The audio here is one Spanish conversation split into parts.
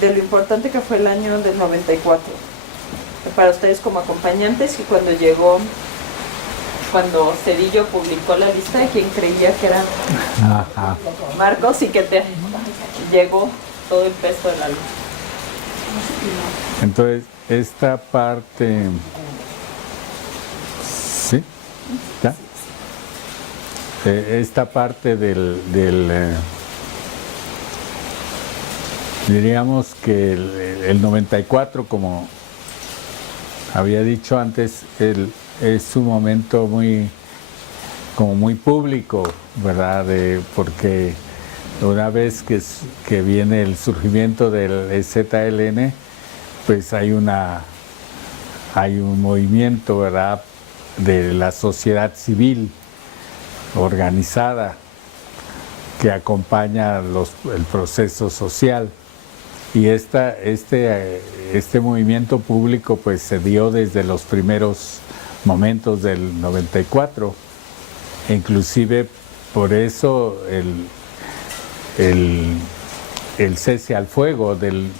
de lo importante que fue el año del 94 para ustedes como acompañantes, y cuando Cedillo publicó la lista de quien creía que era Marcos, y que te llegó todo el peso de la lucha. Entonces, esta parte, ¿sí? ¿Ya? Esta parte diríamos que el 94, como había dicho antes, es un momento muy público, ¿verdad? Porque una vez que viene el surgimiento del EZLN, pues hay un movimiento, ¿verdad?, de la sociedad civil organizada que acompaña el proceso social. Y este movimiento público pues se dio desde los primeros momentos del 94. Inclusive por eso el cese al fuego del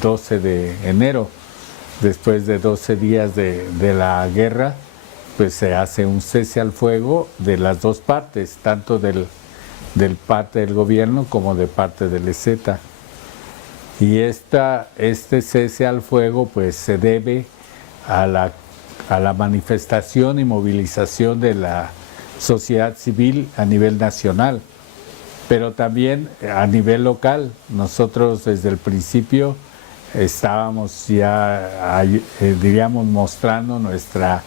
12 de enero, después de 12 días de la guerra, pues se hace un cese al fuego de las dos partes, tanto del parte del gobierno como de parte del EZ. Y este cese al fuego pues se debe a la manifestación y movilización de la sociedad civil a nivel nacional, pero también a nivel local. Nosotros desde el principio estábamos ya, diríamos, mostrando nuestra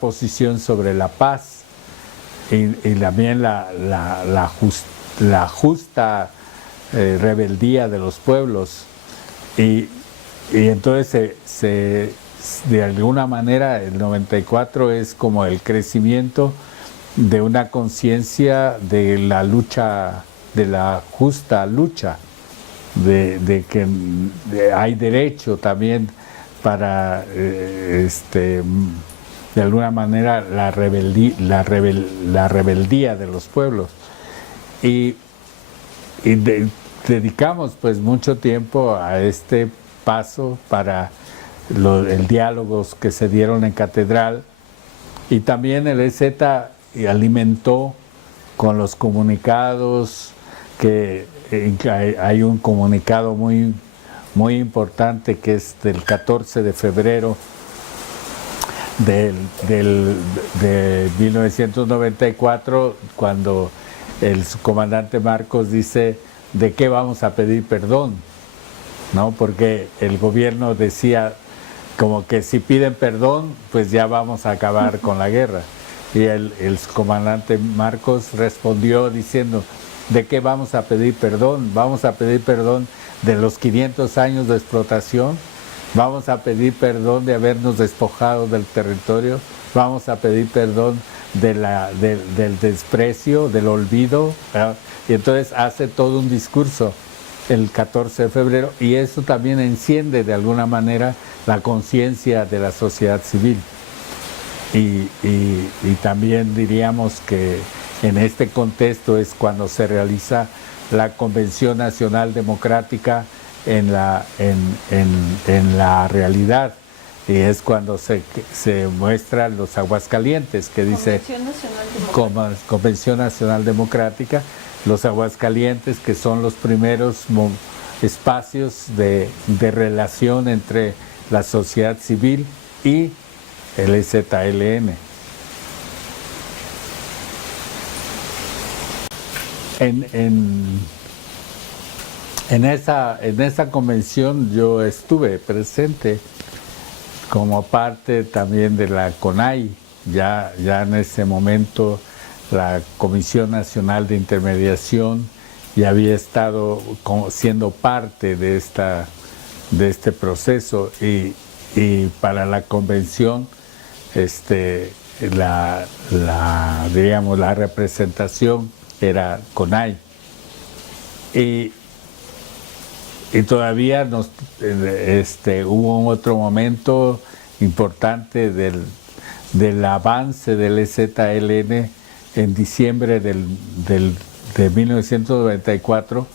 posición sobre la paz y también la justa rebeldía de los pueblos, y entonces de alguna manera el 94 es como el crecimiento de una conciencia de la lucha, de la justa lucha, de que hay derecho también para de alguna manera la rebeldía de los pueblos. Y dedicamos pues mucho tiempo a este paso para el diálogos que se dieron en Catedral, y también el EZ alimentó con los comunicados, que hay un comunicado muy importante que es del 14 de febrero de 1994, cuando el comandante Marcos dice: ¿de qué vamos a pedir perdón? ¿No? Porque el gobierno decía como que si piden perdón, pues ya vamos a acabar con la guerra. Y el comandante Marcos respondió diciendo: ¿de qué vamos a pedir perdón? Vamos a pedir perdón de los 500 años de explotación, vamos a pedir perdón de habernos despojado del territorio, vamos a pedir perdón del desprecio, del olvido, ¿verdad? Y entonces hace todo un discurso el 14 de febrero, y eso también enciende de alguna manera la conciencia de la sociedad civil. Y también diríamos que en este contexto es cuando se realiza la Convención Nacional Democrática en la realidad, y es cuando se muestran los Aguascalientes, que dice Convención Nacional Democrática, los Aguascalientes, que son los primeros espacios de relación entre la sociedad civil y el EZLN. En esa convención yo estuve presente como parte también de la CONAI, ya en ese momento la Comisión Nacional de Intermediación ya había estado siendo parte de este proceso, y para la convención diríamos la representación era CONAI, y todavía hubo otro momento importante del avance del EZLN en diciembre de 1994,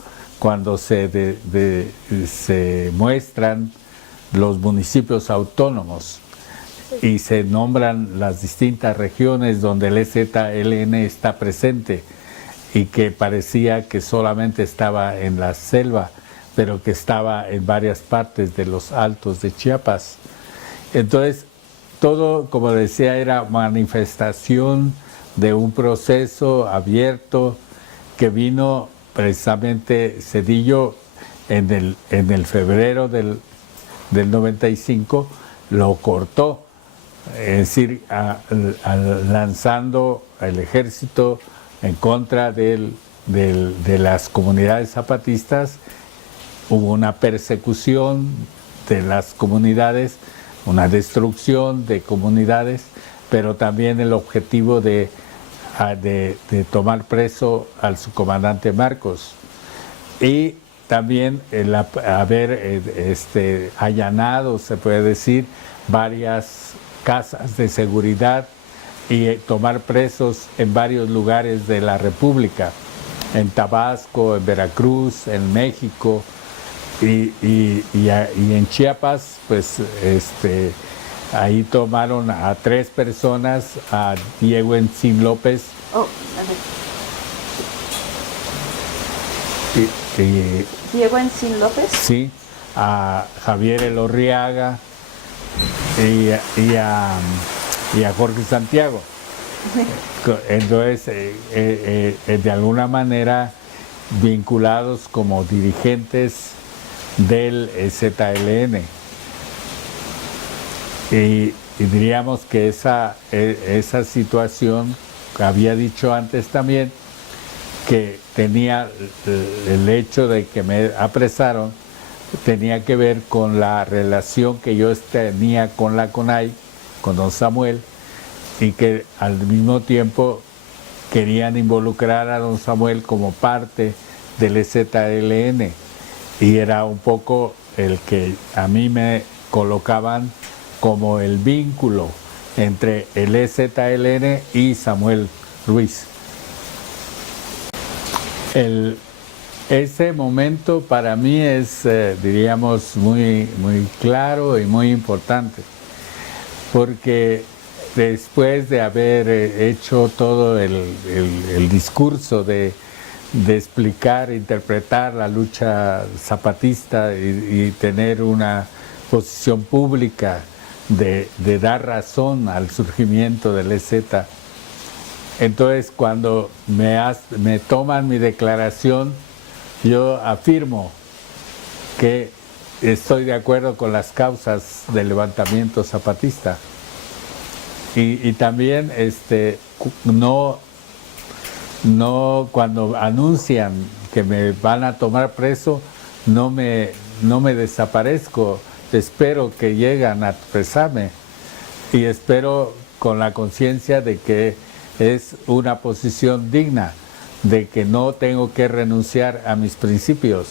cuando se muestran los municipios autónomos y se nombran las distintas regiones donde el EZLN está presente y que parecía que solamente estaba en la selva, pero que estaba en varias partes de los altos de Chiapas. Entonces, todo, como decía, era manifestación de un proceso abierto que vino precisamente Zedillo en el febrero del 95, lo cortó, es decir, lanzando el ejército en contra de las comunidades zapatistas. Hubo una persecución de las comunidades, una destrucción de comunidades, pero también el objetivo de tomar preso al subcomandante Marcos. Y también el haber allanado, se puede decir, varias casas de seguridad y tomar presos en varios lugares de la República, en Tabasco, en Veracruz, en México y en Chiapas, pues ahí tomaron a 3 personas, a Diego Encín López. Diego Encín López. Sí, a Javier Elorriaga y a Jorge Santiago. Entonces, de alguna manera vinculados como dirigentes del ZLN. Y diríamos que esa situación, había dicho antes también, que tenía el hecho de que me apresaron, tenía que ver con la relación que yo tenía con la CONAI, con don Samuel, y que al mismo tiempo querían involucrar a don Samuel como parte del ZLN, y era un poco el que a mí me colocaban como el vínculo entre el ZLN y Samuel Ruiz. Ese momento para mí es, diríamos, muy claro y muy importante, porque después de haber hecho todo el discurso de explicar, interpretar la lucha zapatista y tener una posición pública de dar razón al surgimiento del EZ, entonces cuando me toman mi declaración, yo afirmo que estoy de acuerdo con las causas del levantamiento zapatista. Y también no cuando anuncian que me van a tomar preso, no me desaparezco, espero que lleguen a apresarme y espero con la conciencia de que es una posición digna, de que no tengo que renunciar a mis principios,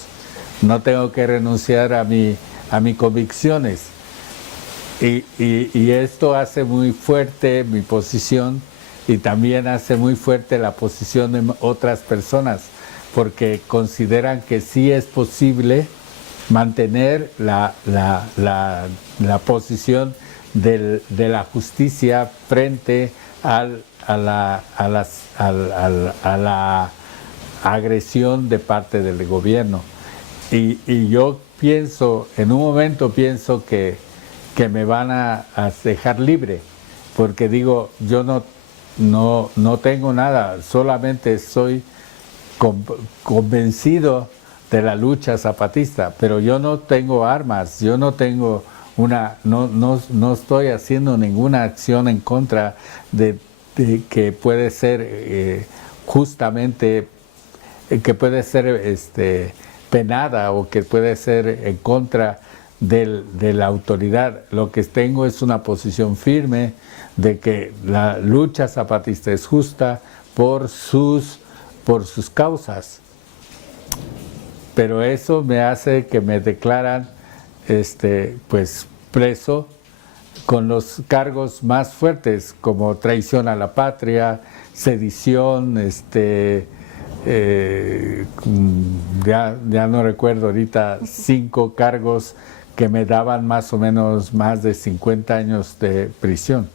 no tengo que renunciar a mis convicciones. Y esto hace muy fuerte mi posición y también hace muy fuerte la posición de otras personas, porque consideran que sí es posible mantener la posición de la justicia frente a la agresión de parte del gobierno. Y yo pienso, en un momento pienso que me van a dejar libre, porque digo, yo no tengo nada, solamente estoy convencido de la lucha zapatista, pero yo no tengo armas, yo no tengo no estoy haciendo ninguna acción en contra de que puede ser justamente, que puede ser penada o que puede ser en contra de la autoridad. Lo que tengo es una posición firme de que la lucha zapatista es justa por sus causas. Pero eso me hace que me declaran pues preso con los cargos más fuertes como traición a la patria, sedición, ya no recuerdo ahorita, 5 cargos que me daban más o menos más de 50 años de prisión.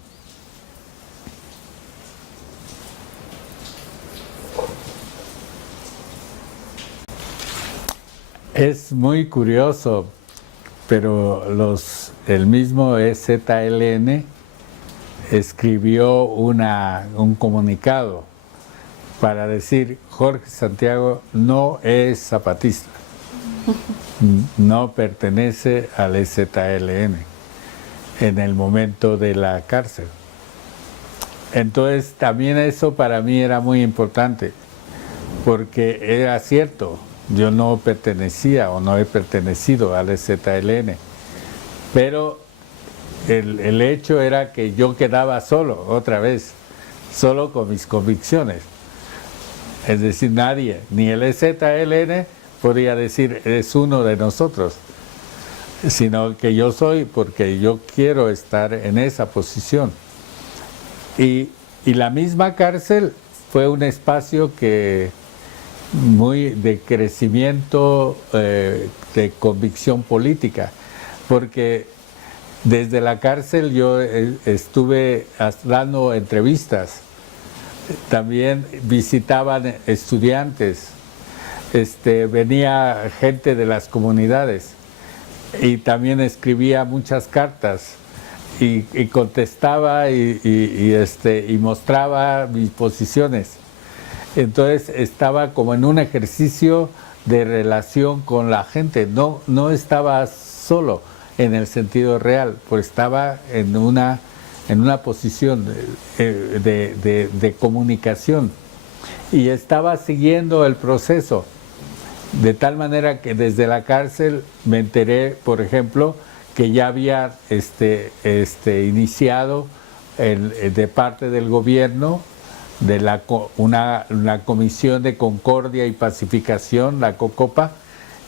Es muy curioso, pero el mismo EZLN escribió un comunicado para decir: Jorge Santiago no es zapatista, no pertenece al EZLN en el momento de la cárcel. Entonces también eso para mí era muy importante, porque era cierto, yo no pertenecía o no he pertenecido al EZLN, pero el hecho era que yo quedaba solo, otra vez, solo con mis convicciones. Es decir, nadie, ni el EZLN podía decir es uno de nosotros, sino que yo soy porque yo quiero estar en esa posición. Y la misma cárcel fue un espacio muy de crecimiento, de convicción política, porque desde la cárcel yo estuve dando entrevistas, también visitaban estudiantes, venía gente de las comunidades y también escribía muchas cartas y contestaba y mostraba mis posiciones. Entonces estaba como en un ejercicio de relación con la gente, no estaba solo en el sentido real, pues estaba en una posición de comunicación y estaba siguiendo el proceso, de tal manera que desde la cárcel me enteré, por ejemplo, que ya había iniciado de parte del gobierno de una Comisión de Concordia y Pacificación, la COCOPA,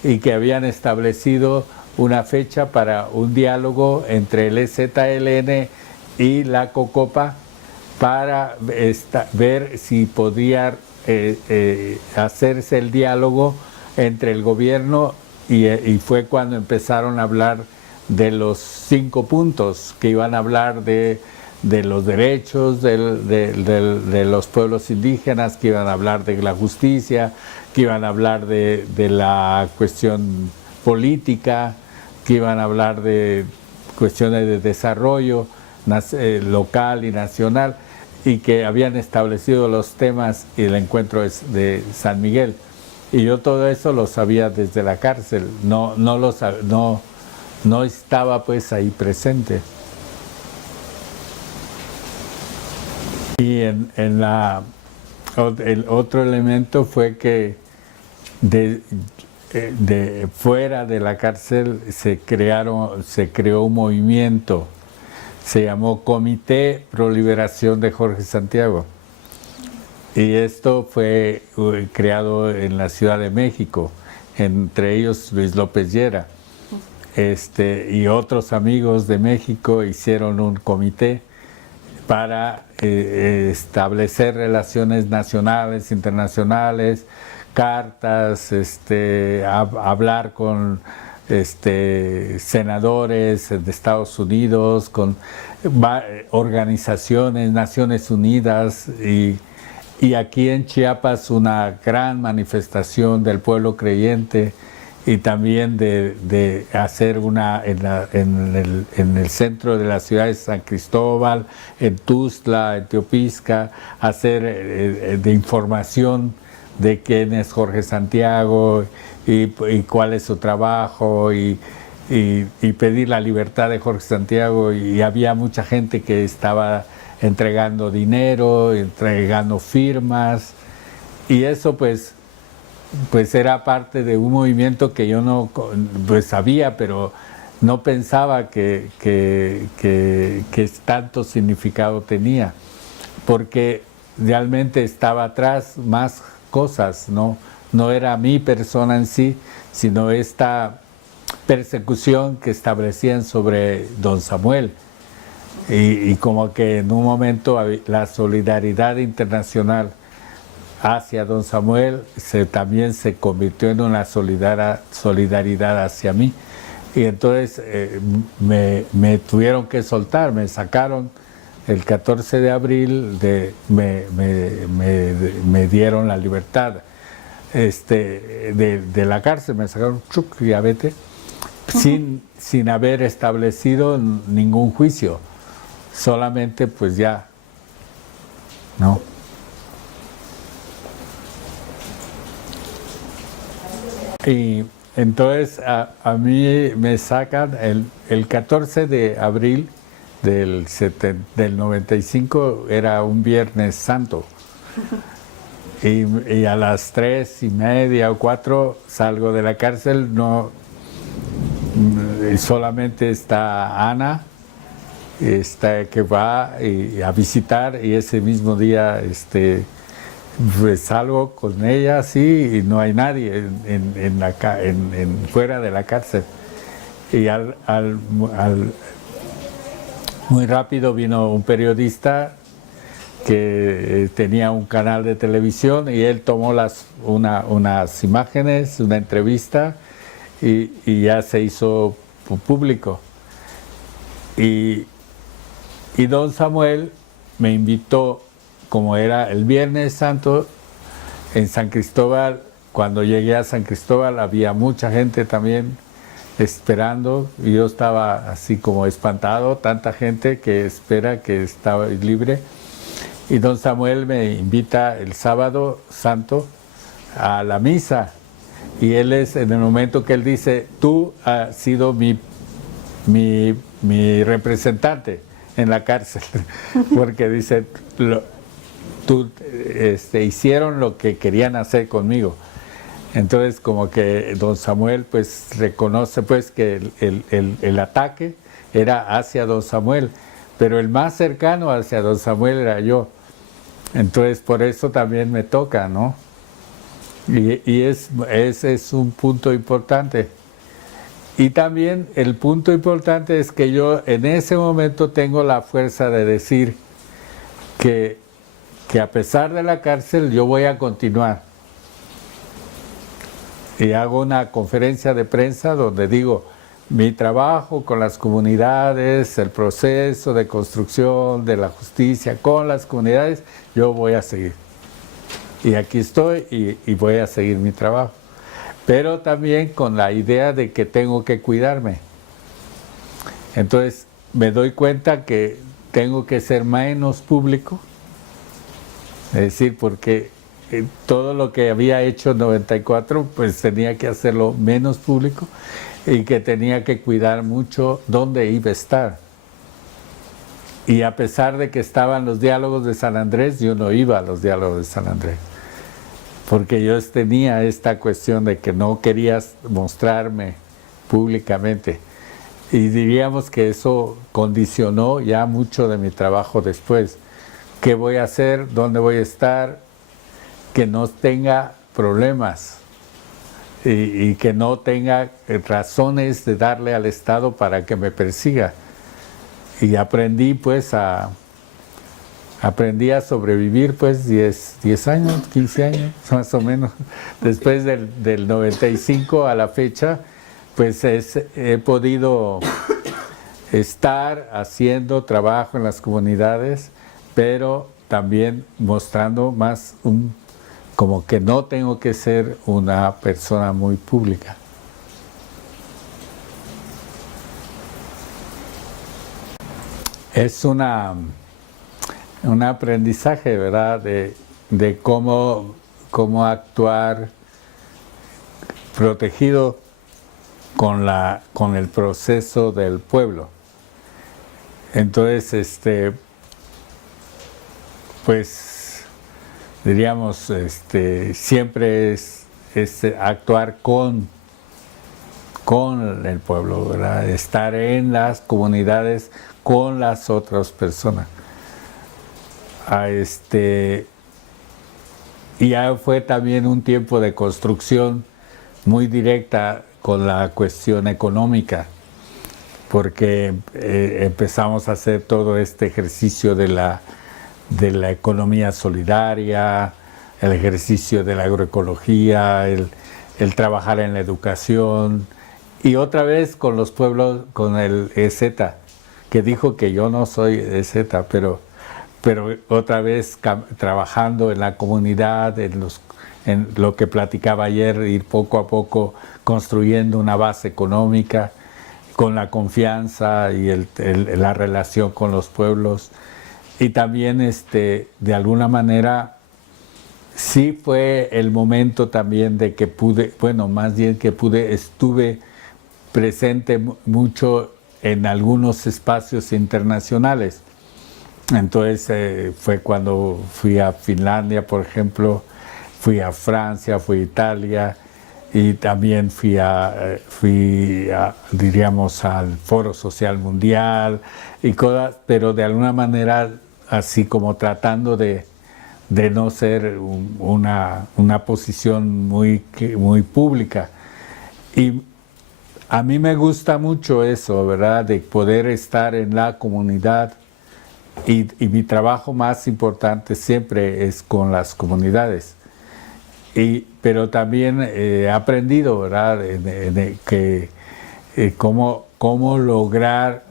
y que habían establecido una fecha para un diálogo entre el EZLN y la COCOPA para ver si podía hacerse el diálogo entre el gobierno y fue cuando empezaron a hablar de los 5 puntos que iban a hablar de los derechos de los pueblos indígenas, que iban a hablar de la justicia, que iban a hablar de la cuestión política, que iban a hablar de cuestiones de desarrollo local y nacional, y que habían establecido los temas y el encuentro de San Miguel. Y yo todo eso lo sabía desde la cárcel, no estaba pues ahí presente. Y el otro elemento fue que fuera de la cárcel se creó un movimiento, se llamó Comité Pro Liberación de Jorge Santiago. Y esto fue creado en la Ciudad de México, entre ellos Luis López Llera. Y otros amigos de México hicieron un comité para establecer relaciones nacionales, internacionales, cartas, hablar con senadores de Estados Unidos, con organizaciones, Naciones Unidas, y aquí en Chiapas una gran manifestación del pueblo creyente, y también de hacer en el centro de la ciudad de San Cristóbal, en Tuxtla, en Teopisca, hacer de información de quién es Jorge Santiago y cuál es su trabajo, y pedir la libertad de Jorge Santiago, y había mucha gente que estaba entregando dinero, entregando firmas, y eso pues era parte de un movimiento que yo no sabía, pero no pensaba que tanto significado tenía, porque realmente estaba atrás más cosas, no era mi persona en sí, sino esta persecución que establecían sobre don Samuel, y como que en un momento la solidaridad internacional hacia don Samuel también se convirtió en una solidaridad hacia mí. Y entonces me tuvieron que soltar, me sacaron el 14 de abril, me dieron la libertad de la cárcel, me sacaron, ya vete, sin haber establecido ningún juicio, solamente pues ya, ¿no? Y entonces a mí me sacan el 14 de abril del 95, era un Viernes Santo. Y a las 3:30 o 4 salgo de la cárcel, no, solamente está Ana, que va a visitar, y ese mismo día pues salgo con ella así y no hay nadie fuera de la cárcel. Y muy rápido vino un periodista que tenía un canal de televisión y él tomó unas imágenes, una entrevista y ya se hizo público. Y don Samuel me invitó, como era el Viernes Santo, en San Cristóbal. Cuando llegué a San Cristóbal había mucha gente también esperando, y yo estaba así como espantado, tanta gente que espera, que estaba libre. Y don Samuel me invita el sábado santo a la misa, y él en el momento que él dice, tú has sido mi representante en la cárcel, porque dice, hicieron lo que querían hacer conmigo. Entonces como que don Samuel pues reconoce pues que el ataque era hacia don Samuel, pero el más cercano hacia don Samuel era yo. Entonces por eso también me toca, ¿no? Y ese es un punto importante. Y también el punto importante es que yo en ese momento tengo la fuerza de decir que a pesar de la cárcel yo voy a continuar. Y hago una conferencia de prensa donde digo, mi trabajo con las comunidades, el proceso de construcción de la justicia con las comunidades, yo voy a seguir. Y aquí estoy y voy a seguir mi trabajo. Pero también con la idea de que tengo que cuidarme. Entonces me doy cuenta que tengo que ser menos público, es decir, porque todo lo que había hecho en 94, pues tenía que hacerlo menos público, y que tenía que cuidar mucho dónde iba a estar. Y a pesar de que estaban los diálogos de San Andrés, yo no iba a los diálogos de San Andrés, porque yo tenía esta cuestión de que no quería mostrarme públicamente. Y diríamos que eso condicionó ya mucho de mi trabajo después. ¿Qué voy a hacer? ¿Dónde voy a estar? Que no tenga problemas y que no tenga razones de darle al Estado para que me persiga. Y aprendí pues aprendí a sobrevivir pues 10 años, 15 años más o menos. Después del 95 a la fecha, pues he podido estar haciendo trabajo en las comunidades, pero también mostrando más como que no tengo que ser una persona muy pública. Es un aprendizaje, ¿verdad?, de cómo actuar protegido con el proceso del pueblo. Entonces, pues diríamos, siempre es actuar con el pueblo, ¿verdad? Estar en las comunidades con las otras personas. Y ya fue también un tiempo de construcción muy directa con la cuestión económica, porque empezamos a hacer todo este ejercicio de la economía solidaria, el ejercicio de la agroecología, el trabajar en la educación, y otra vez con los pueblos, con el EZ, que dijo que yo no soy EZ, pero otra vez trabajando en la comunidad, en lo que platicaba ayer, ir poco a poco construyendo una base económica, con la confianza y la relación con los pueblos. Y también de alguna manera sí fue el momento también de que estuve presente mucho en algunos espacios internacionales. Entonces fue cuando fui a Finlandia, por ejemplo, fui a Francia, fui a Italia, y también diríamos, al Foro Social Mundial y cosas, pero de alguna manera así como tratando de no ser una posición muy pública. Y a mí me gusta mucho eso, ¿verdad? De poder estar en la comunidad, y mi trabajo más importante siempre es con las comunidades. Pero también he aprendido, ¿verdad?, cómo lograr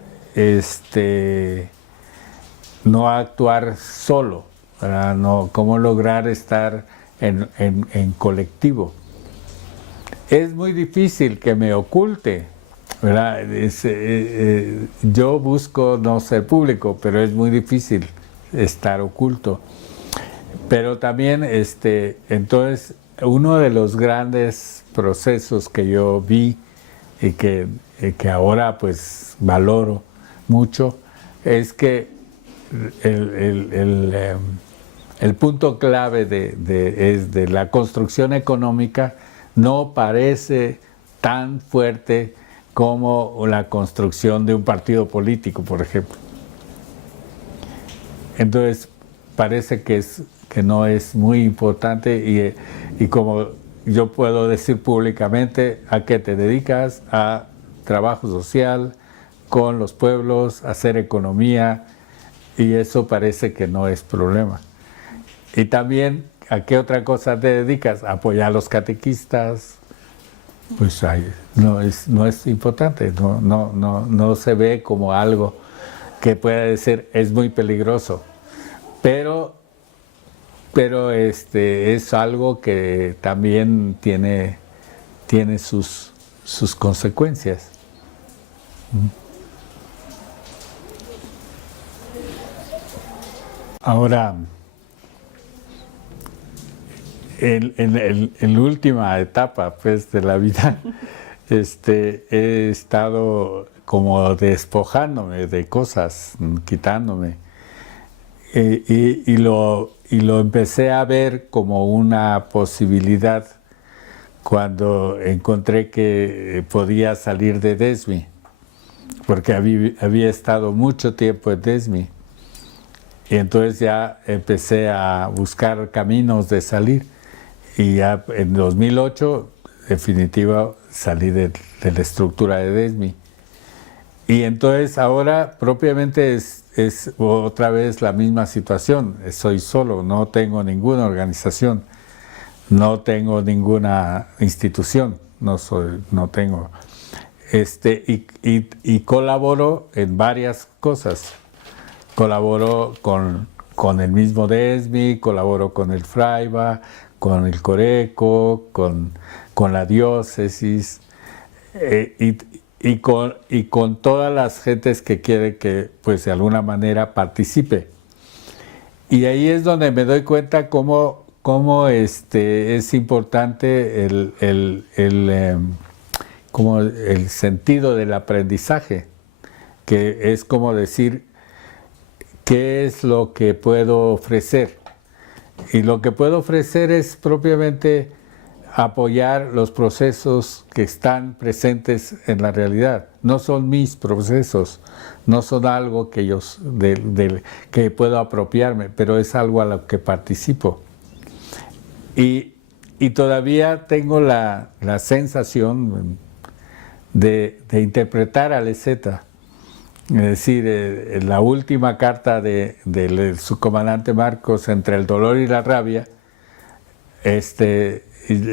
no actuar solo, ¿verdad? No, cómo lograr estar en colectivo. Es muy difícil que me oculte, ¿verdad? Yo busco no ser público, pero es muy difícil estar oculto. Pero también, entonces, uno de los grandes procesos que yo vi y que ahora pues valoro mucho es que el punto clave de la construcción económica no parece tan fuerte como la construcción de un partido político, por ejemplo. Entonces, parece que no es muy importante, y como yo puedo decir públicamente, ¿a qué te dedicas? A trabajo social, con los pueblos, a hacer economía, y eso parece que no es problema. Y también, ¿a qué otra cosa te dedicas? A apoyar a los catequistas. Pues no es importante, no se ve como algo que pueda decir es muy peligroso, pero es algo que también tiene sus consecuencias. Ahora, en la última etapa pues de la vida, he estado como despojándome de cosas, quitándome, y lo empecé a ver como una posibilidad cuando encontré que podía salir de Desmi, porque había estado mucho tiempo en Desmi, y entonces ya empecé a buscar caminos de salir. Y ya en 2008, definitiva, salí de la estructura de Desmi. Y entonces ahora propiamente es otra vez la misma situación. Soy solo, no tengo ninguna organización, no tengo ninguna institución, no tengo. Y colaboro en varias cosas. Colaboro con el mismo Desmi, colaboro con el Fraiba, con el Coreco, con la diócesis, y con todas las gentes que quieren que, pues, de alguna manera participe. Y ahí es donde me doy cuenta cómo es importante como el sentido del aprendizaje, que es como decir, ¿qué es lo que puedo ofrecer? Y lo que puedo ofrecer es propiamente apoyar los procesos que están presentes en la realidad. No son mis procesos, no son algo que que puedo apropiarme, pero es algo a lo que participo. Y todavía tengo la sensación de interpretar al EZ. Es decir, la última carta del subcomandante Marcos, entre el dolor y la rabia,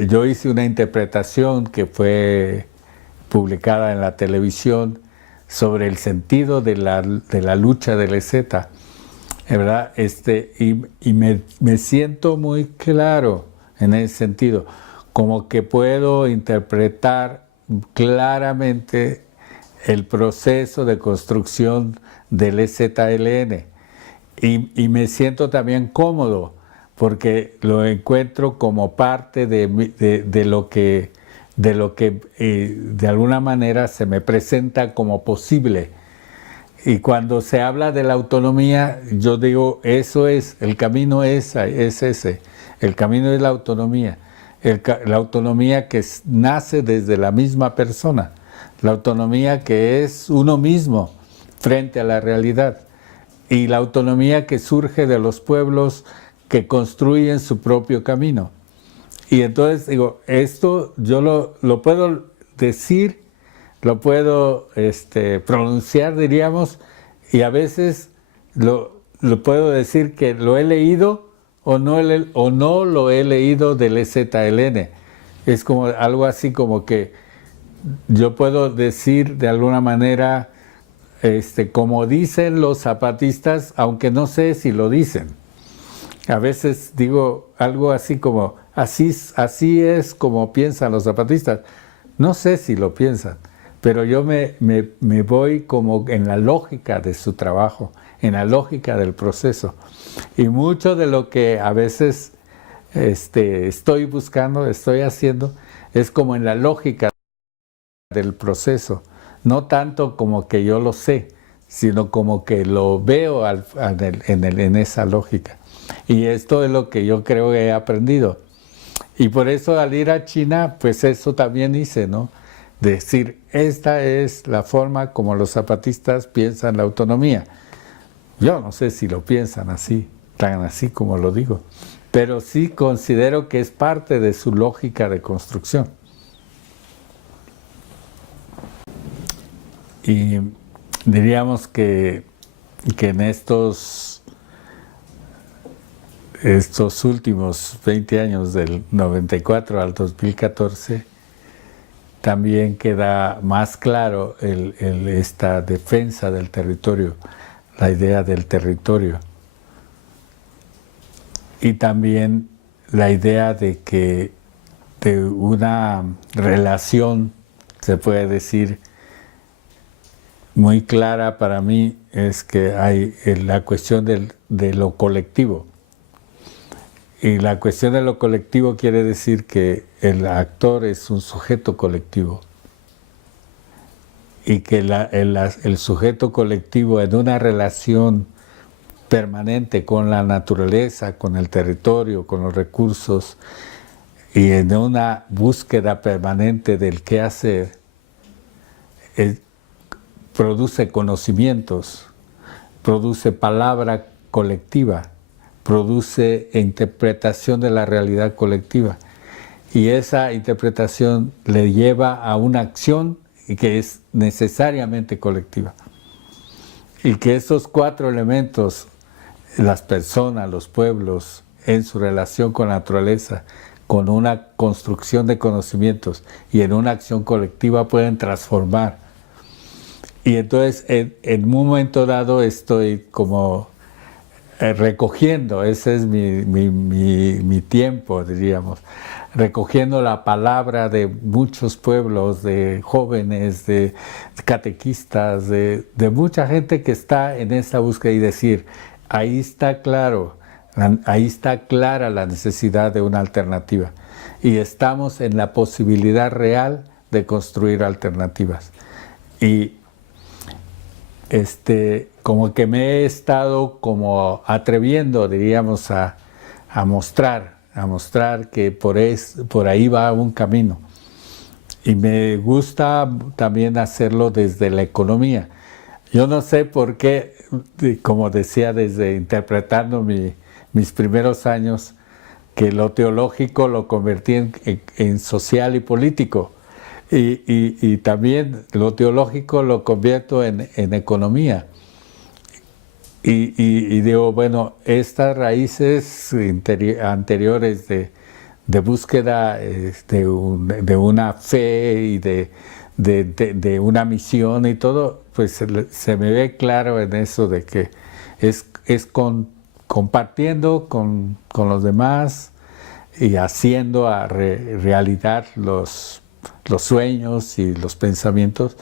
yo hice una interpretación que fue publicada en la televisión sobre el sentido de la lucha del EZ, ¿verdad? Y me siento muy claro en ese sentido, como que puedo interpretar claramente el proceso de construcción del EZLN y me siento también cómodo porque lo encuentro como parte de lo que de alguna manera se me presenta como posible. Y cuando se habla de la autonomía, yo digo, eso es, el camino es ese, el camino es la autonomía. La autonomía que nace desde la misma persona, la autonomía que es uno mismo frente a la realidad y la autonomía que surge de los pueblos que construyen su propio camino. Y entonces digo, esto yo lo puedo decir, lo puedo pronunciar, diríamos, y a veces lo puedo decir que lo he leído o no lo he leído del EZLN. Es como algo así como que yo puedo decir de alguna manera, como dicen los zapatistas, aunque no sé si lo dicen. A veces digo algo así como, así es como piensan los zapatistas. No sé si lo piensan, pero yo me voy como en la lógica de su trabajo, en la lógica del proceso. Y mucho de lo que a veces estoy buscando, estoy haciendo, es como en la lógica del proceso. No tanto como que yo lo sé, sino como que lo veo en esa lógica. Y esto es lo que yo creo que he aprendido. Y por eso al ir a China, pues eso también hice, ¿no? Decir, esta es la forma como los zapatistas piensan la autonomía. Yo no sé si lo piensan así, tan así como lo digo, pero sí considero que es parte de su lógica de construcción. Y diríamos que en estos últimos 20 años, del 94 al 2014, también queda más claro esta defensa del territorio, la idea del territorio. Y también la idea de una relación, se puede decir, muy clara para mí, es que hay la cuestión de lo colectivo. Y la cuestión de lo colectivo quiere decir que el actor es un sujeto colectivo y que el sujeto colectivo en una relación permanente con la naturaleza, con el territorio, con los recursos y en una búsqueda permanente del qué hacer, produce conocimientos, produce palabra colectiva, produce interpretación de la realidad colectiva. Y esa interpretación le lleva a una acción que es necesariamente colectiva. Y que esos 4 elementos, las personas, los pueblos, en su relación con la naturaleza, con una construcción de conocimientos y en una acción colectiva pueden transformar. Y entonces en un momento dado estoy como recogiendo, ese es mi tiempo, diríamos, recogiendo la palabra de muchos pueblos, de jóvenes, de catequistas, de mucha gente que está en esa búsqueda y decir, ahí está claro, ahí está clara la necesidad de una alternativa y estamos en la posibilidad real de construir alternativas. Y como que me he estado como atreviendo, diríamos, a mostrar que por ahí va un camino. Y me gusta también hacerlo desde la economía. Yo no sé por qué, como decía, desde interpretando mis primeros años, que lo teológico lo convertí en social y político. Y también lo teológico lo convierto en economía. Y digo, bueno, estas raíces anteriores de búsqueda de una fe y de una misión y todo, pues se me ve claro en eso de que es compartiendo con los demás y haciendo realidad los sueños y los pensamientos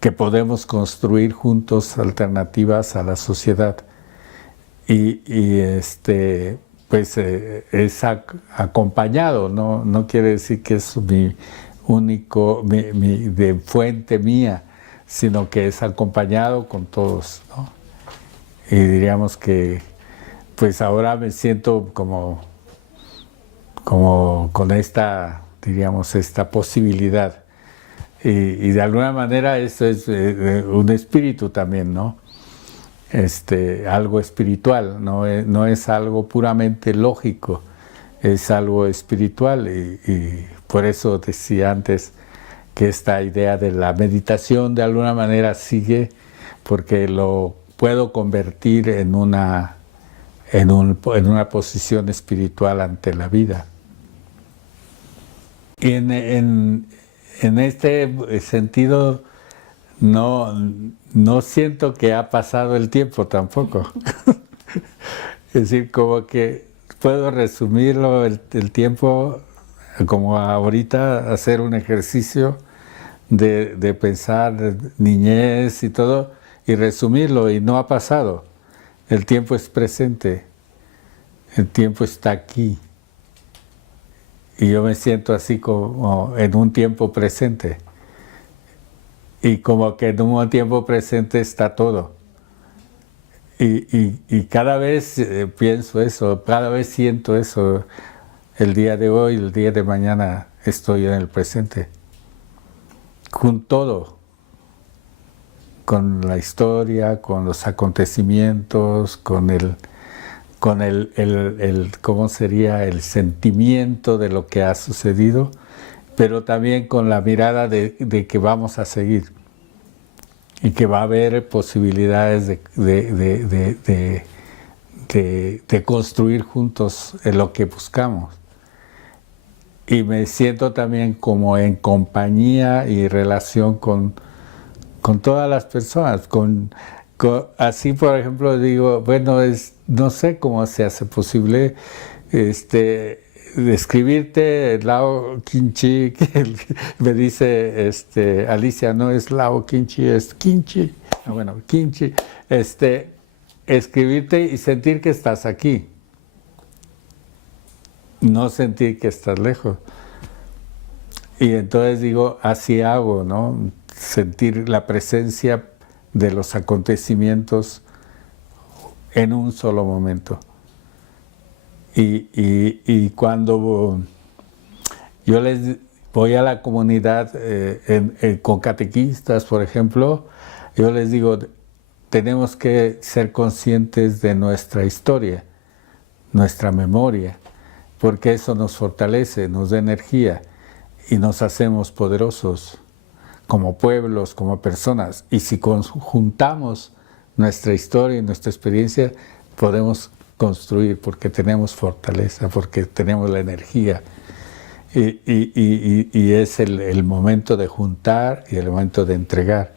que podemos construir juntos alternativas a la sociedad. Pues es acompañado, no quiere decir que es mi único, de fuente mía, sino que es acompañado con todos, ¿no? Y diríamos que pues ahora me siento como con esta, diríamos, esta posibilidad. Y de alguna manera esto es un espíritu también, ¿no? Algo espiritual, no es algo puramente lógico, es algo espiritual y por eso decía antes que esta idea de la meditación de alguna manera sigue, porque lo puedo convertir en una posición espiritual ante la vida. Y en este sentido no siento que ha pasado el tiempo tampoco. Es decir, como que puedo resumirlo el tiempo como ahorita, hacer un ejercicio de pensar niñez y todo, y resumirlo, y no ha pasado. El tiempo es presente, el tiempo está aquí. Y yo me siento así como en un tiempo presente. Y como que en un tiempo presente está todo. Y cada vez pienso eso, cada vez siento eso. El día de hoy, el día de mañana estoy en el presente. Con todo. Con la historia, con los acontecimientos, con ¿cómo sería? El sentimiento de lo que ha sucedido, pero también con la mirada de que vamos a seguir y que va a haber posibilidades de construir juntos lo que buscamos. Y me siento también como en compañía y relación con todas las personas. Así, por ejemplo, digo, bueno, no sé cómo se hace posible describirte Lao Kinchi, que me dice Alicia, no es Lao Kinchi, es Kinchi. Bueno, Kinchi, escribirte y sentir que estás aquí. No sentir que estás lejos. Y entonces digo, así hago, ¿no? Sentir la presencia de los acontecimientos en un solo momento. Y cuando yo les voy a la comunidad con catequistas, por ejemplo, yo les digo, tenemos que ser conscientes de nuestra historia, nuestra memoria, porque eso nos fortalece, nos da energía y nos hacemos poderosos como pueblos, como personas. Y si conjuntamos nuestra historia y nuestra experiencia, podemos construir, porque tenemos fortaleza, porque tenemos la energía. Y es el momento de juntar y el momento de entregar.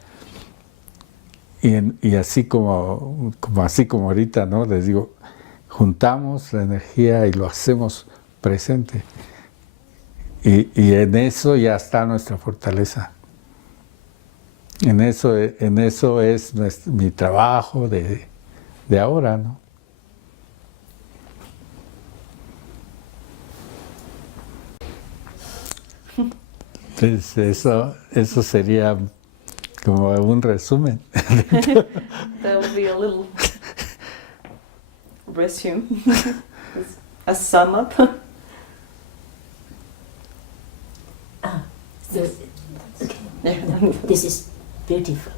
Y así como ahorita, ¿no? Les digo, juntamos la energía y lo hacemos presente. Y en eso ya está nuestra fortaleza. En eso es mi trabajo de ahora, ¿no? Entonces eso sería como un resumen. That would be a little resume, a sum up. This is beautiful.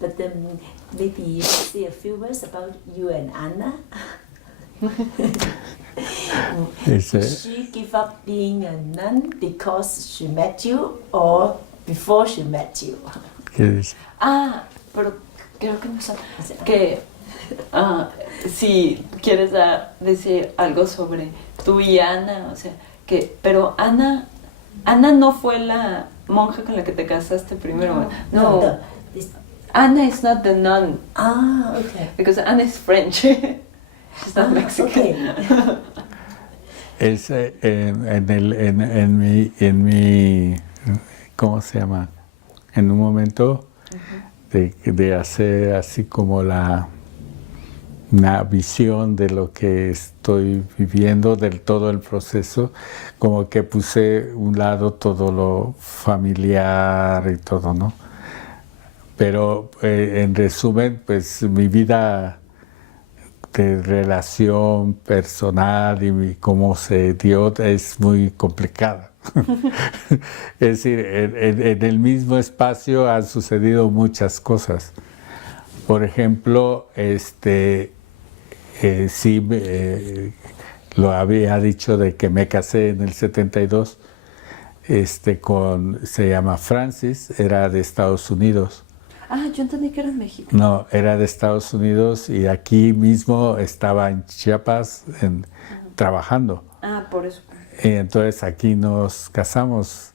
But then maybe you say a few words about you and Anna. Did she give up being a nun because she met you or before she met you? ¿Qué dice? Pero creo que no sabe. Que Si quieres decir algo sobre tú y Ana, o sea, pero Ana no fue la monja con la que te casaste primero. No. Anna is not the nun. Okay. Because Anna is French. She's not Mexican. Okay. Es en mi, ¿cómo se llama? En un momento de hacer así como una visión de lo que estoy viviendo, del todo el proceso, como que puse un lado todo lo familiar y todo, ¿no? Pero en resumen, pues mi vida de relación personal y cómo se dio es muy complicada. Es decir, en el mismo espacio han sucedido muchas cosas. Por ejemplo, lo había dicho de que me casé en el 72 se llama Francis, era de Estados Unidos. Yo entendí que era mexicano. No, era de Estados Unidos y aquí mismo estaba en Chiapas trabajando. Por eso. Y entonces aquí nos casamos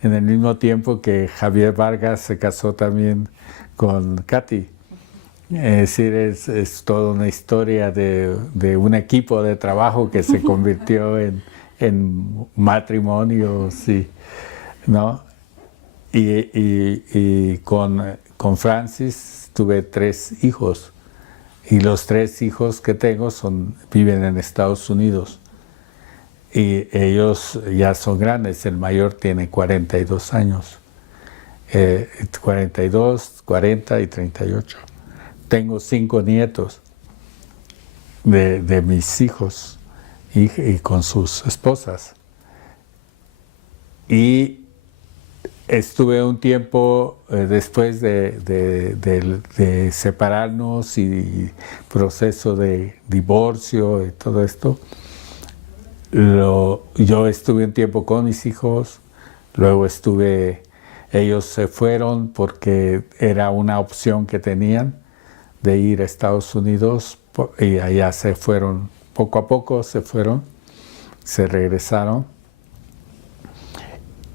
en el mismo tiempo que Javier Vargas se casó también con Katy. Es decir, es toda una historia de un equipo de trabajo que se convirtió en matrimonio, sí, ¿no? Y con Francis tuve 3 hijos y los 3 hijos que tengo viven en Estados Unidos y ellos ya son grandes, el mayor tiene 42 años, 42, 40 y 38. Tengo 5 nietos de mis hijos y con sus esposas. Y estuve un tiempo después de separarnos y proceso de divorcio y todo esto. Yo estuve un tiempo con mis hijos, luego ellos se fueron porque era una opción que tenían de ir a Estados Unidos y allá se fueron, poco a poco se regresaron.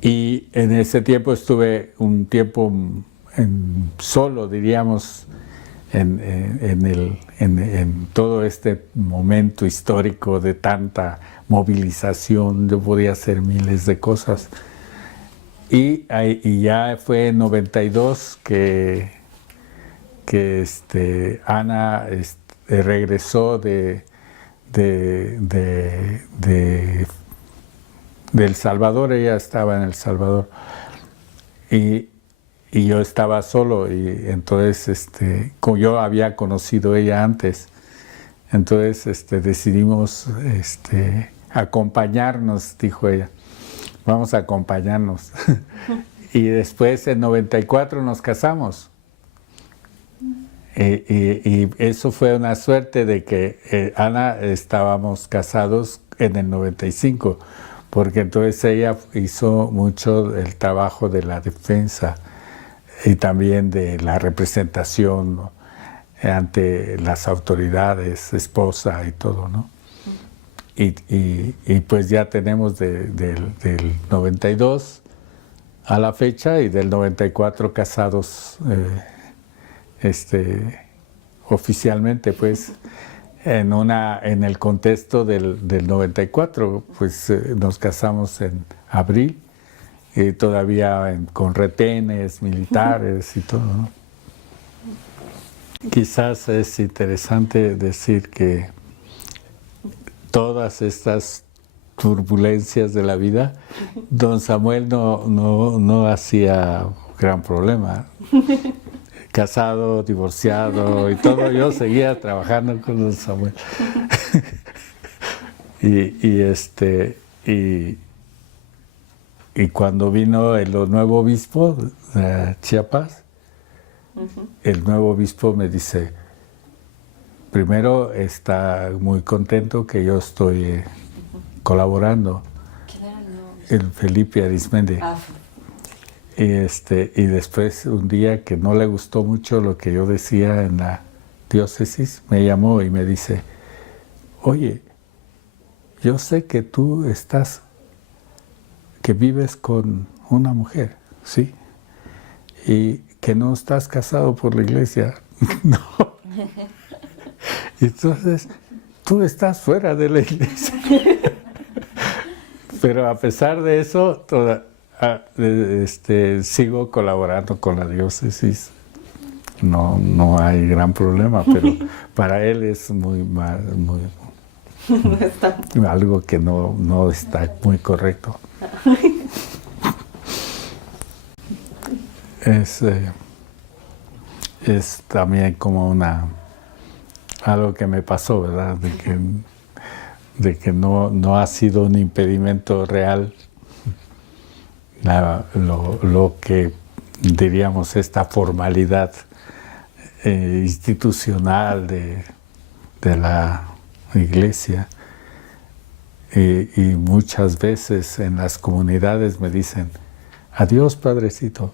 Y en ese tiempo estuve un tiempo solo, diríamos, en todo este momento histórico de tanta movilización. Yo podía hacer miles de cosas. Y ya fue en 92 que Ana regresó de El Salvador. Ella estaba en El Salvador y yo estaba solo, y entonces como yo había conocido a ella antes, entonces decidimos acompañarnos, dijo ella, vamos a acompañarnos. Y después en 94 nos casamos. Y eso fue una suerte de que Ana estábamos casados en el 95, porque entonces ella hizo mucho el trabajo de la defensa y también de la representación, ¿no?, ante las autoridades, esposa y todo, ¿no? Y pues ya tenemos del 92 a la fecha, y del 94 casados oficialmente, pues en el contexto del 94, pues nos casamos en abril, y todavía con retenes militares y todo, ¿no? Quizás es interesante decir que todas estas turbulencias de la vida, don Samuel no hacía gran problema. Casado, divorciado y todo, yo seguía trabajando con don Samuel. Y cuando vino el nuevo obispo de Chiapas, el nuevo obispo me dice, primero está muy contento que yo estoy colaborando. ¿Quién era el nuevo? El Felipe Arismendi. Y después un día que no le gustó mucho lo que yo decía en la diócesis me llamó y me dice, oye, yo sé que tú que vives con una mujer, ¿sí? Y que no estás casado por la iglesia. No. Entonces, tú estás fuera de la iglesia. Pero a pesar de eso, sigo colaborando con la diócesis. No hay gran problema, pero para él es muy algo que no está muy correcto. Es también como algo que me pasó, ¿verdad? De que no ha sido un impedimento real lo que diríamos esta formalidad institucional de la iglesia. Y muchas veces en las comunidades me dicen, adiós, padrecito.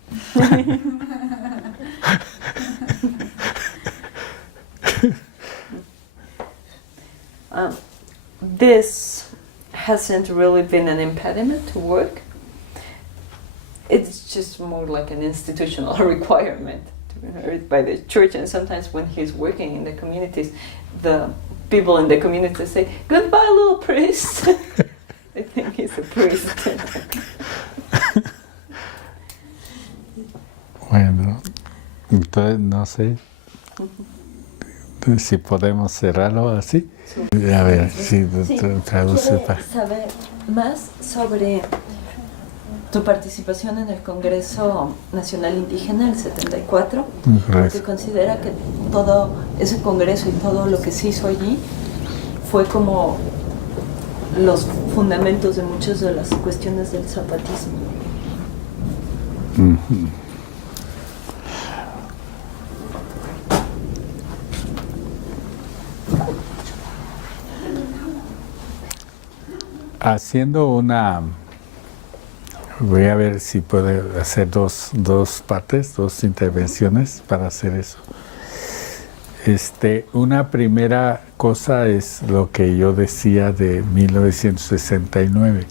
This hasn't really been an impediment to work. It's just more like an institutional requirement to be heard by the church. And sometimes when he's working in the communities, the people in the community say, "Goodbye, little priest." I think he's a priest. Bueno, entonces no sé si podemos cerrarlo así. A ver, si traduce. ¿Quiere saber más sobre tu participación en el Congreso Nacional Indígena, el 74? Porque considera que todo ese congreso y todo lo que se hizo allí fue como los fundamentos de muchas de las cuestiones del zapatismo. Haciendo voy a ver si puedo hacer dos partes, dos intervenciones para hacer eso. Una primera cosa es lo que yo decía de 1969.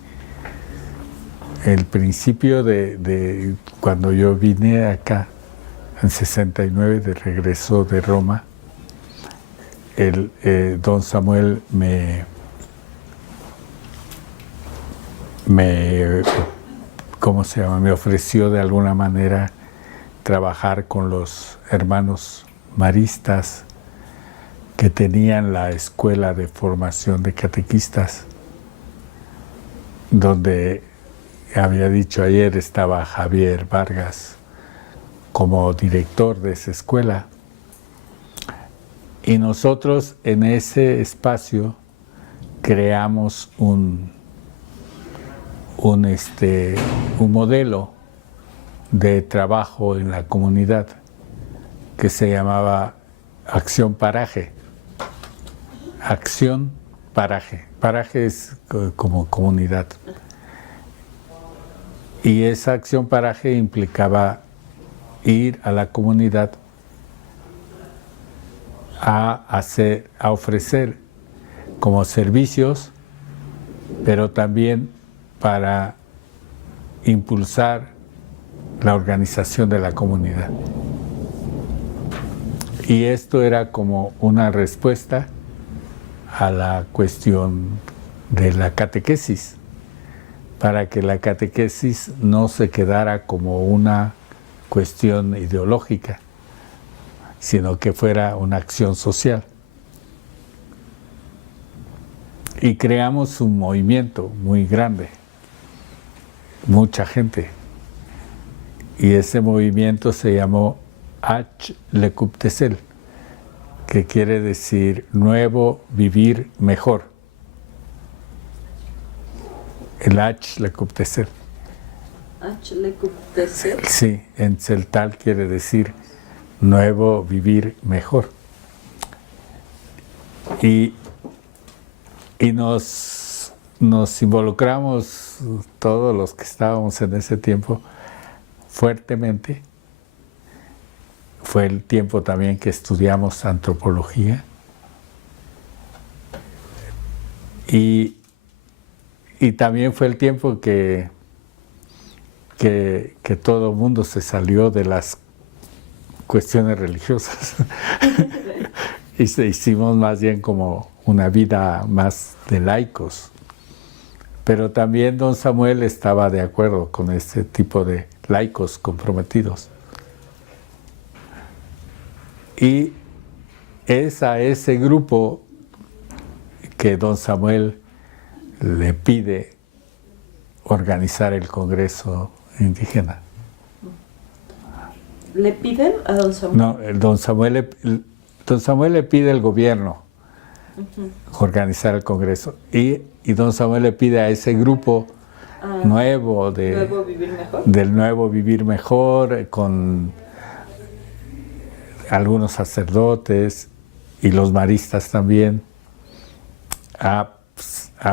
El principio de cuando yo vine acá, en 69, de regreso de Roma, don Samuel ¿cómo se llama? Me ofreció de alguna manera trabajar con los hermanos maristas que tenían la escuela de formación de catequistas, donde había dicho ayer estaba Javier Vargas como director de esa escuela. Y nosotros en ese espacio creamos un modelo de trabajo en la comunidad que se llamaba Acción Paraje. Acción Paraje. Paraje es como comunidad. Y esa Acción Paraje implicaba ir a la comunidad a ofrecer como servicios, pero también para impulsar la organización de la comunidad. Y esto era como una respuesta a la cuestión de la catequesis, para que la catequesis no se quedara como una cuestión ideológica, sino que fuera una acción social. Y creamos un movimiento muy grande, mucha gente. Y ese movimiento se llamó Ach Lekuptesel, que quiere decir nuevo vivir mejor. El Ach Lekuptesel. Ach Lekuptesel. Sí, en celtal quiere decir nuevo vivir mejor. Y nos involucramos todos los que estábamos en ese tiempo fuertemente. fue el tiempo también que estudiamos antropología. Y también fue el tiempo que todo el mundo se salió de las cuestiones religiosas y se hicimos más bien como una vida más de laicos. Pero también don Samuel estaba de acuerdo con este tipo de laicos comprometidos. Y es a ese grupo que don Samuel le pide organizar el Congreso Indígena. ¿Le piden a don Samuel? No, don Samuel le pide al gobierno organizar el Congreso y don Samuel le pide a ese grupo nuevo ¿Nuevo Vivir Mejor? del Nuevo Vivir Mejor, con algunos sacerdotes y los maristas también, a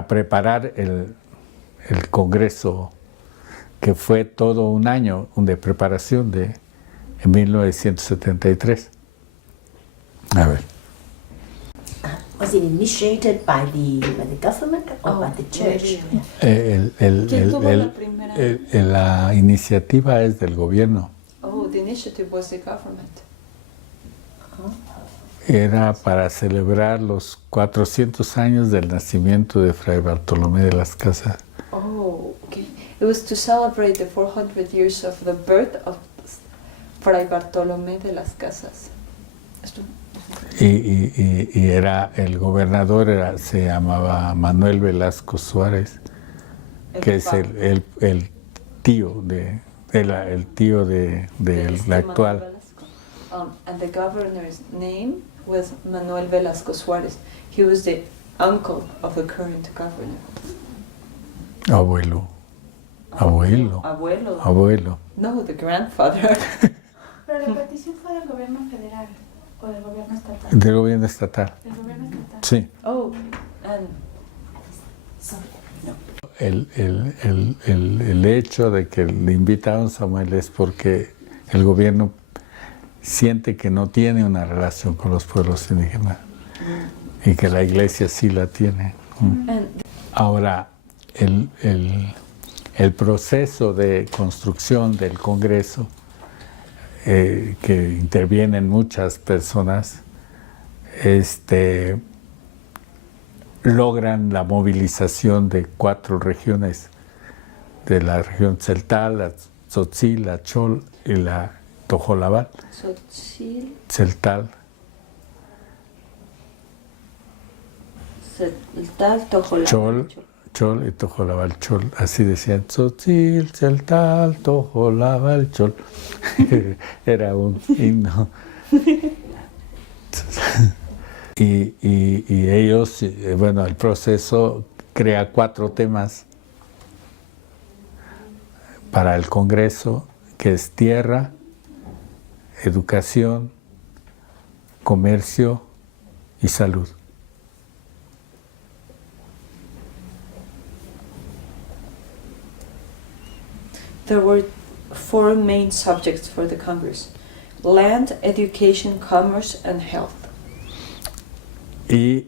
preparar el Congreso, que fue todo un año de preparación en 1973. A ver. Was it initiated by the government or by the church? ¿Quién tuvo la primera? La iniciativa es del gobierno. Oh, the initiative was the government. Era para celebrar los 400 años del nacimiento de Fray Bartolomé de las Casas. Oh, okay. It was to celebrate the 400 years of the birth of Fray Bartolomé de las Casas. Y era el gobernador, se llamaba Manuel Velasco Suárez, que es el tío del actual. And the governor's name was Manuel Velasco Suárez. He was the uncle of the current governor. Abuelo. No, the grandfather. Pero la petición fue del gobierno federal o del gobierno estatal. Del gobierno estatal. Del gobierno estatal. Sí. Oh, and El hecho de que le invitaron a Samuel es porque el gobierno siente que no tiene una relación con los pueblos indígenas y que la iglesia sí la tiene. Ahora, el proceso de construcción del Congreso, que intervienen muchas personas, logran la movilización de 4 regiones, de la región Tzeltal, la Tzotzil, la Chol y la Tojolabal. Tzeltal. Chol y Tojolabal. Chol, así decían, Tzotzil, Tzeltal, Tojolabal, Chol. Era un himno. Y ellos, bueno, el proceso crea 4 temas para el Congreso, que es tierra, educación, comercio y salud. there were 4 main subjects for the Congress: land, education, commerce, and health. Y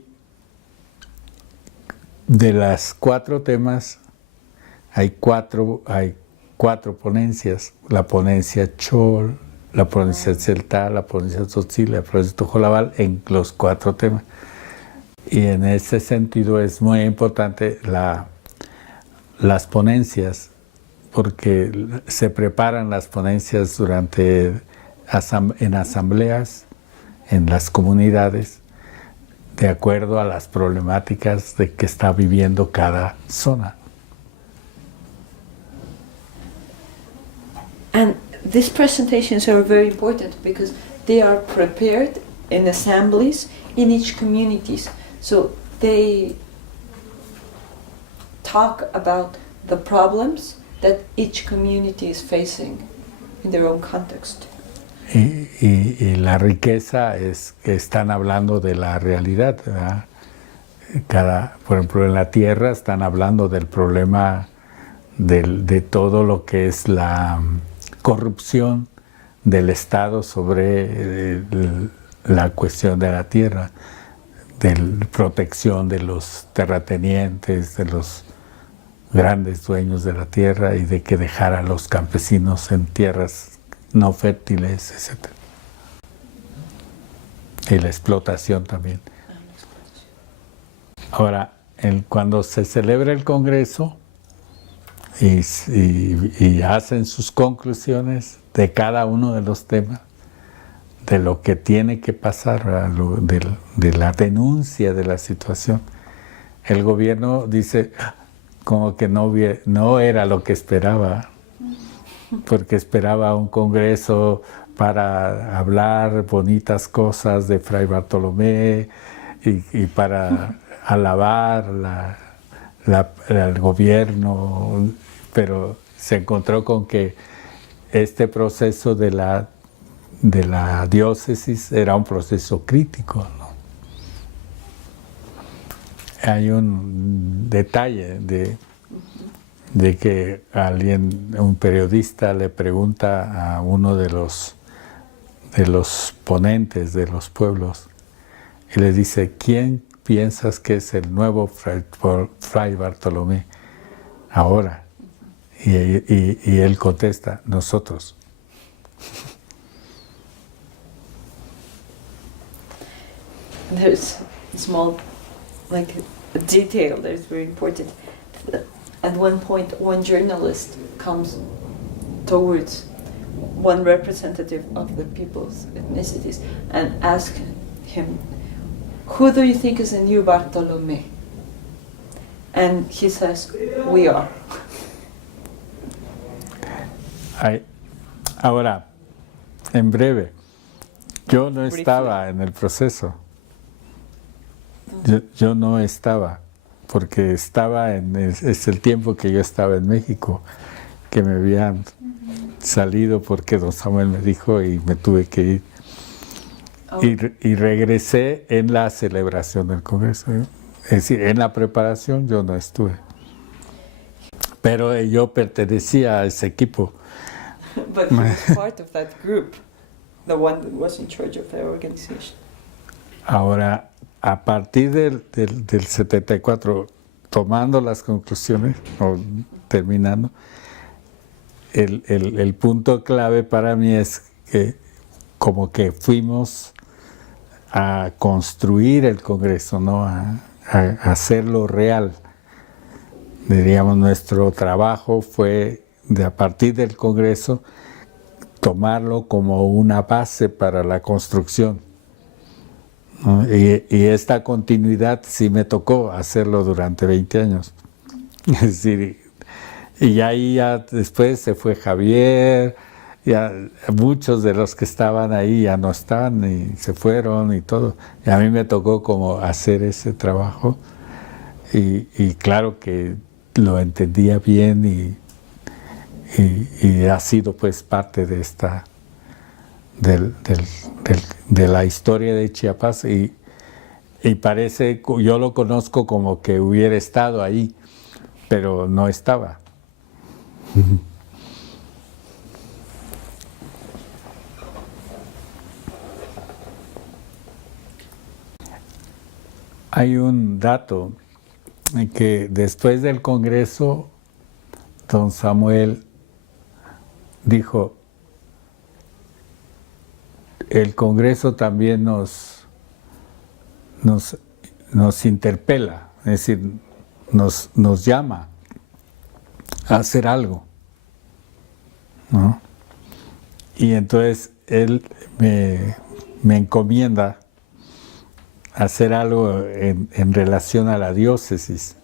de las 4 temas hay cuatro ponencias: la ponencia Chol, la ponencia Tzeltal, la ponencia Tzotzil, la ponencia Tojolabal, en los 4 temas. Y en ese sentido es muy importante las ponencias, porque se preparan las ponencias en asambleas, en las comunidades, de acuerdo a las problemáticas de que está viviendo cada zona. And these presentations are very important because they are prepared in assemblies in each communities. So they talk about the problems that each community is facing in their own context. Y la riqueza es que están hablando de la realidad, ¿verdad? Por ejemplo, en la tierra están hablando del problema de todo lo que es la corrupción del Estado sobre la cuestión de la tierra, de protección de los terratenientes, de los grandes dueños de la tierra y de que dejara a los campesinos en tierras no fértiles, etc. Y la explotación también. Ahora, cuando se celebra el Congreso y hacen sus conclusiones de cada uno de los temas, de lo que tiene que pasar, de la denuncia de la situación, el gobierno dice como que no era lo que esperaba, porque esperaba un Congreso para hablar bonitas cosas de Fray Bartolomé y para alabar al gobierno, pero se encontró con que este proceso de la diócesis era un proceso crítico, ¿no? Hay un detalle de que un periodista le pregunta a uno de los ponentes de los pueblos y le dice: ¿quién piensas que es el nuevo Fray Bartolomé ahora? Y él contesta: nosotros. There's a small, like, a detail that is very important. At one point, one journalist comes towards one representative of the people's ethnicities and asks him, "Who do you think is the new Bartolomé?" And he says, "We are." Ahora, en breve, yo no estaba en el proceso. Yo no estaba, porque es el tiempo que yo estaba en México, que me habían salido porque don Samuel me dijo y me tuve que ir. Y regresé en la celebración del Congreso. Es decir, en la preparación yo no estuve. Pero yo pertenecía a ese equipo. But he was part of that group, the one that was in charge of the organization. Ahora, a partir del 74, tomando las conclusiones, o terminando, el punto clave para mí es que como que fuimos a construir el Congreso, ¿no? a hacerlo real. Diríamos, nuestro trabajo fue, a partir del Congreso, tomarlo como una base para la construcción, ¿no? Y esta continuidad sí me tocó hacerlo durante 20 años. Es decir, y ahí ya después se fue Javier, ya muchos de los que estaban ahí ya no están y se fueron y todo. Y a mí me tocó como hacer ese trabajo y claro que lo entendía bien y ha sido pues parte de de la historia de Chiapas y parece, yo lo conozco como que hubiera estado ahí, pero no estaba. Hay un dato que después del Congreso, don Samuel dijo: el Congreso también nos interpela, es decir, nos llama a hacer algo, ¿no? Y entonces él me encomienda hacer algo en relación a la diócesis.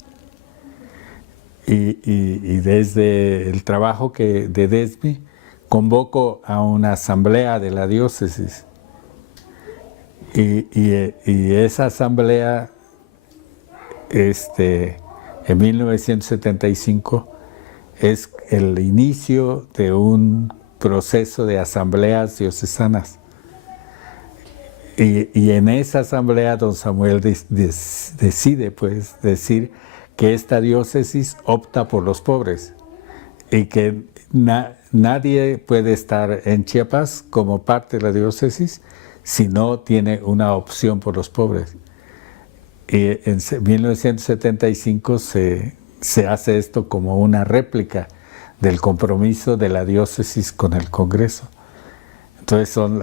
Y desde el trabajo de DESMI convoco a una asamblea de la diócesis. Y esa asamblea, en 1975, es el inicio de un proceso de asambleas diocesanas. Y en esa asamblea don Samuel decide pues decir que esta diócesis opta por los pobres y que nadie puede estar en Chiapas como parte de la diócesis si no tiene una opción por los pobres. Y en 1975 se hace esto como una réplica del compromiso de la diócesis con el Congreso. Entonces son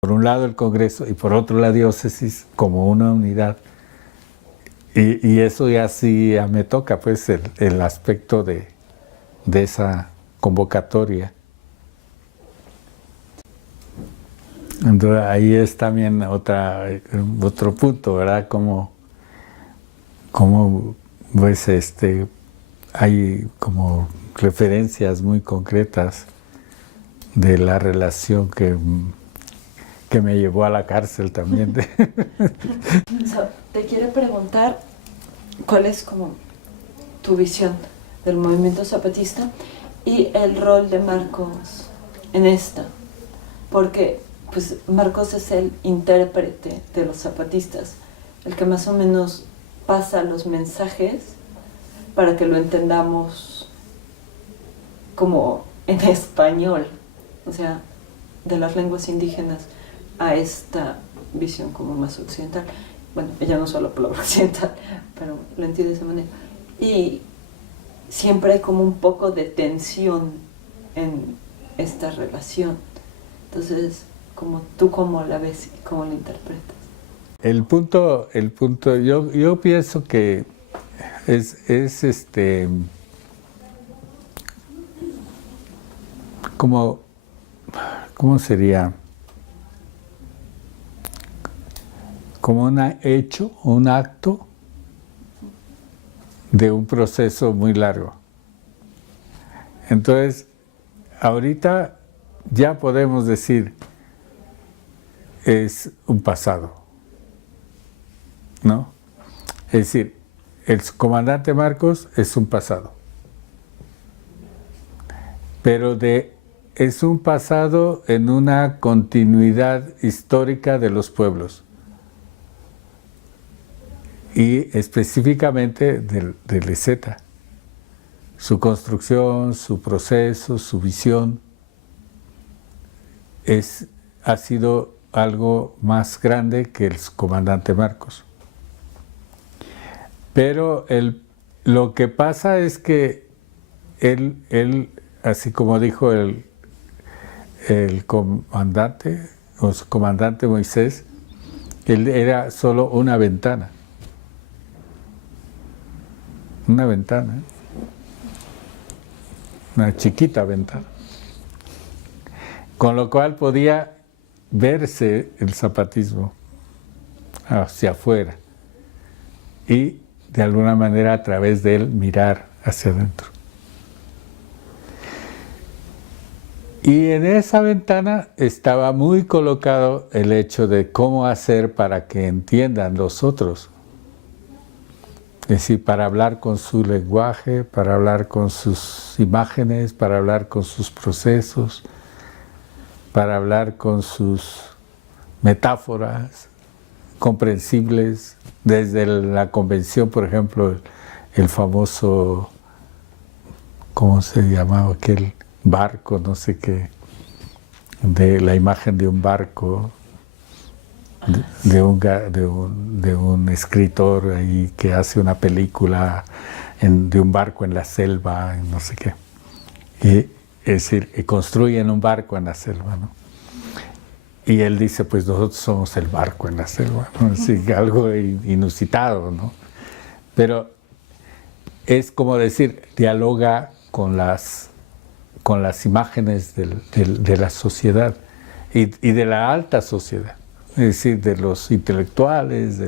por un lado el Congreso y por otro la diócesis como una unidad. Y eso ya sí me toca, pues, el aspecto de esa convocatoria. Entonces ahí es también otro punto, ¿verdad? Como pues hay como referencias muy concretas de la relación que me llevó a la cárcel también. Te quiero preguntar cuál es como tu visión del movimiento zapatista y el rol de Marcos en esta, porque pues Marcos es el intérprete de los zapatistas, el que más o menos pasa los mensajes para que lo entendamos como en español, o sea, de las lenguas indígenas a esta visión como más occidental. Bueno, ella no usa la palabra occidental, pero lo entiende de esa manera. Y siempre hay como un poco de tensión en esta relación. Entonces, ¿tú cómo la ves y cómo la interpretas? El punto, yo pienso que es ¿cómo sería? Como un hecho, un acto de un proceso muy largo. Entonces, ahorita ya podemos decir, es un pasado, ¿no? Es decir, el comandante Marcos es un pasado, pero es un pasado en una continuidad histórica de los pueblos y específicamente del EZ, su construcción, su proceso, su visión, ha sido algo más grande que el comandante Marcos. Pero lo que pasa es que él, así como dijo el comandante, o su comandante Moisés, él era solo una ventana. Una ventana, una chiquita ventana. Con lo cual podía verse el zapatismo hacia afuera y de alguna manera a través de él mirar hacia adentro. Y en esa ventana estaba muy colocado el hecho de cómo hacer para que entiendan los otros. Es decir, para hablar con su lenguaje, para hablar con sus imágenes, para hablar con sus procesos, para hablar con sus metáforas comprensibles, desde la convención, por ejemplo, el famoso, ¿cómo se llamaba aquel barco? No sé qué, de la imagen de un barco, de un escritor ahí que hace una película de un barco en la selva, no sé qué. Es decir, construyen un barco en la selva, ¿no? Y él dice, pues nosotros somos el barco en la selva, ¿no? Así, algo inusitado, ¿no? Pero es como decir, dialoga con las imágenes de la sociedad y de la alta sociedad, es decir, de los intelectuales,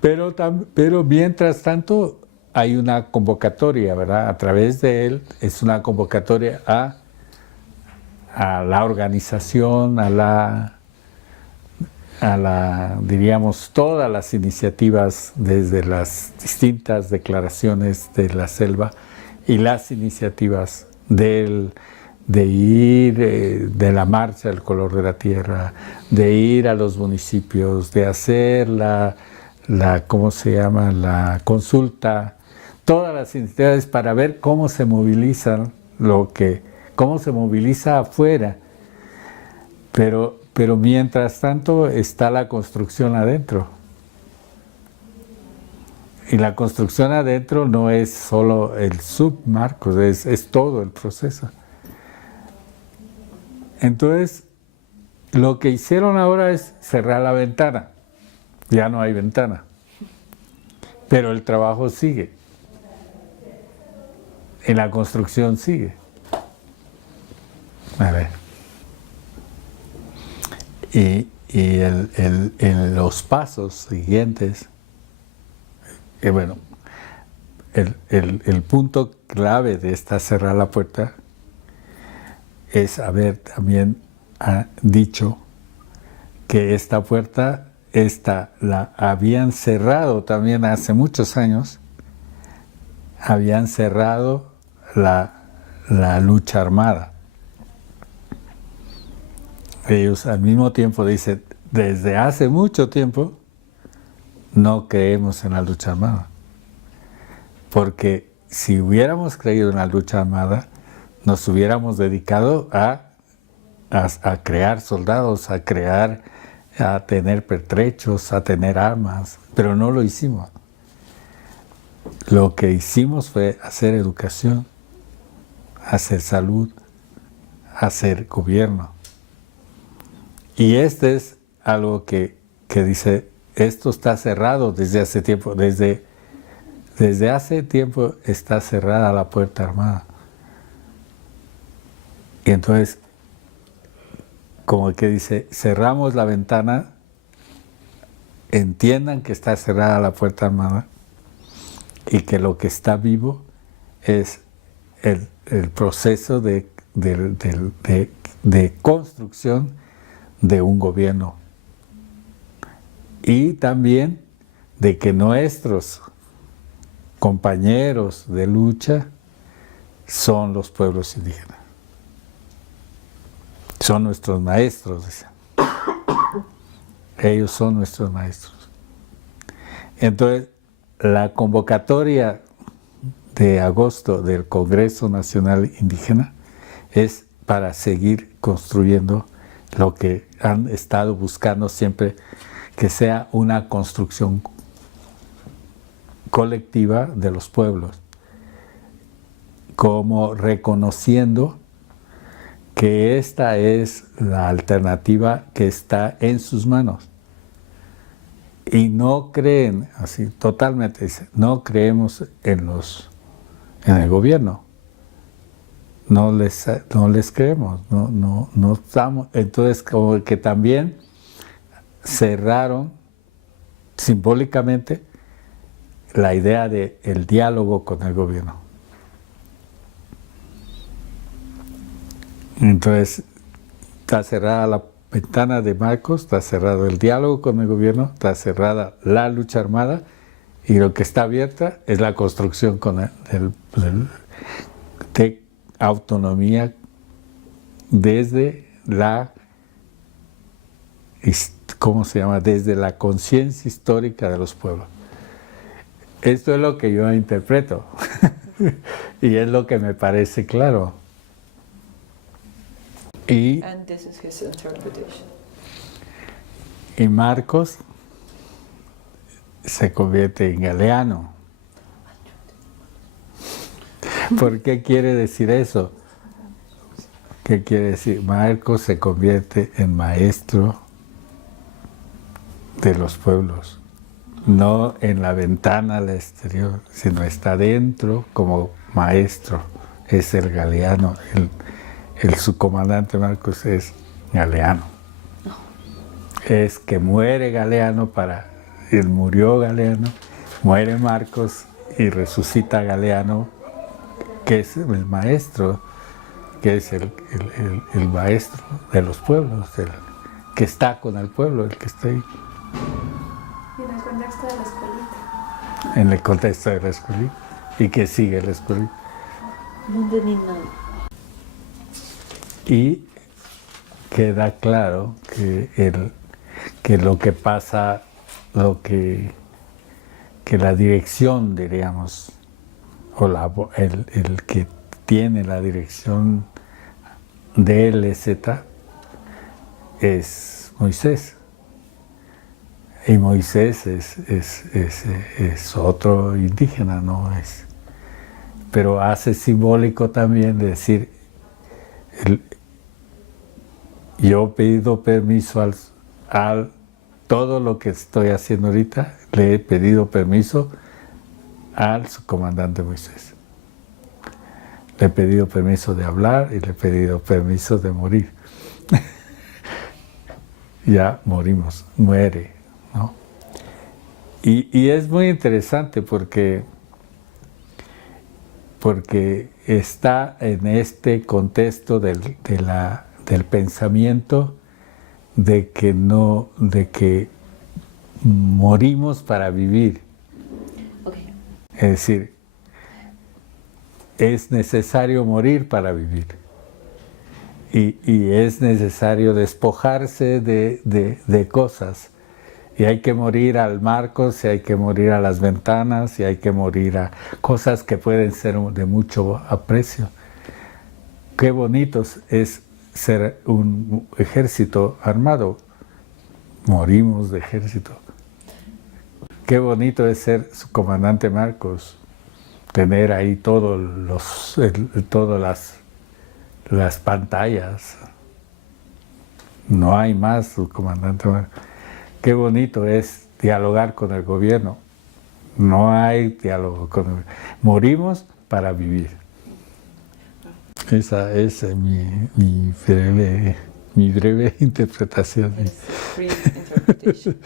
pero mientras tanto hay una convocatoria, ¿verdad? A través de él es una convocatoria a la organización, diríamos, todas las iniciativas desde las distintas declaraciones de la selva y las iniciativas de ir de la marcha del color de la tierra, de ir a los municipios, de hacer ¿cómo se llama?, la consulta, todas las entidades para ver cómo se movilizan, cómo se moviliza afuera. Pero mientras tanto está la construcción adentro. Y la construcción adentro no es solo el submarcos, es todo el proceso. Entonces, lo que hicieron ahora es cerrar la ventana. Ya no hay ventana. Pero el trabajo sigue. Y la construcción sigue. A ver. Y en los pasos siguientes, bueno, el punto clave de esta cerrar la puerta es haber también dicho que esta puerta la habían cerrado también hace muchos años, habían cerrado la lucha armada. Ellos al mismo tiempo dicen, desde hace mucho tiempo no creemos en la lucha armada. Porque si hubiéramos creído en la lucha armada, nos hubiéramos dedicado a crear soldados, a tener pertrechos, a tener armas, pero no lo hicimos. Lo que hicimos fue hacer educación, hacer salud, hacer gobierno. Y este es algo que dice, esto está cerrado desde hace tiempo, desde hace tiempo está cerrada la puerta armada. Y entonces, como que dice, cerramos la ventana, entiendan que está cerrada la puerta armada y que lo que está vivo es el proceso de construcción de un gobierno y también de que nuestros compañeros de lucha son los pueblos indígenas, son nuestros maestros, dicen. Ellos son nuestros maestros. Entonces, la convocatoria de agosto del Congreso Nacional Indígena es para seguir construyendo lo que han estado buscando siempre, que sea una construcción colectiva de los pueblos, como reconociendo que esta es la alternativa que está en sus manos. Y no creen, así totalmente, dice, no creemos en el gobierno. No les creemos, no estamos. Entonces, como que también cerraron simbólicamente la idea del diálogo con el gobierno. Entonces, está cerrada la ventana de Marcos, está cerrado el diálogo con el gobierno, está cerrada la lucha armada y lo que está abierta es la construcción de autonomía desde desde la conciencia histórica de los pueblos. Esto es lo que yo interpreto y es lo que me parece claro. Y Marcos se convierte en Galeano. ¿Por qué quiere decir eso? ¿Qué quiere decir? Marcos se convierte en maestro de los pueblos, no en la ventana al exterior, sino está dentro como maestro. Es el Galeano, el subcomandante Marcos es Galeano. Es que muere Galeano murió Galeano, muere Marcos y resucita Galeano, que es el maestro, que es el maestro de los pueblos, que está con el pueblo, el que está ahí. Y en el contexto de la escuelita. En el contexto de la escuelita. Y que sigue la escuelita. No entendí nada. Y queda claro que lo que pasa, que la dirección, diríamos, el que tiene la dirección de LZ es Moisés. Y Moisés es otro indígena, ¿no? Pero hace simbólico también de decir, yo he pedido permiso al todo lo que estoy haciendo ahorita, le he pedido permiso al subcomandante Moisés. Le he pedido permiso de hablar y le he pedido permiso de morir. Ya morimos, muere, ¿no? Y es muy interesante porque está en este contexto del pensamiento de que morimos para vivir. Okay. Es decir, es necesario morir para vivir. Y es necesario despojarse de cosas. Y hay que morir al marcos, y hay que morir a las ventanas, y hay que morir a cosas que pueden ser de mucho aprecio. Qué bonitos es ser un ejército armado. Morimos de ejército. Qué bonito es ser su comandante Marcos, tener ahí todas las pantallas. No hay más su comandante Marcos. Qué bonito es dialogar con el gobierno. No hay diálogo con el gobierno. Morimos para vivir. Esa es mi breve interpretación. Free interpretation.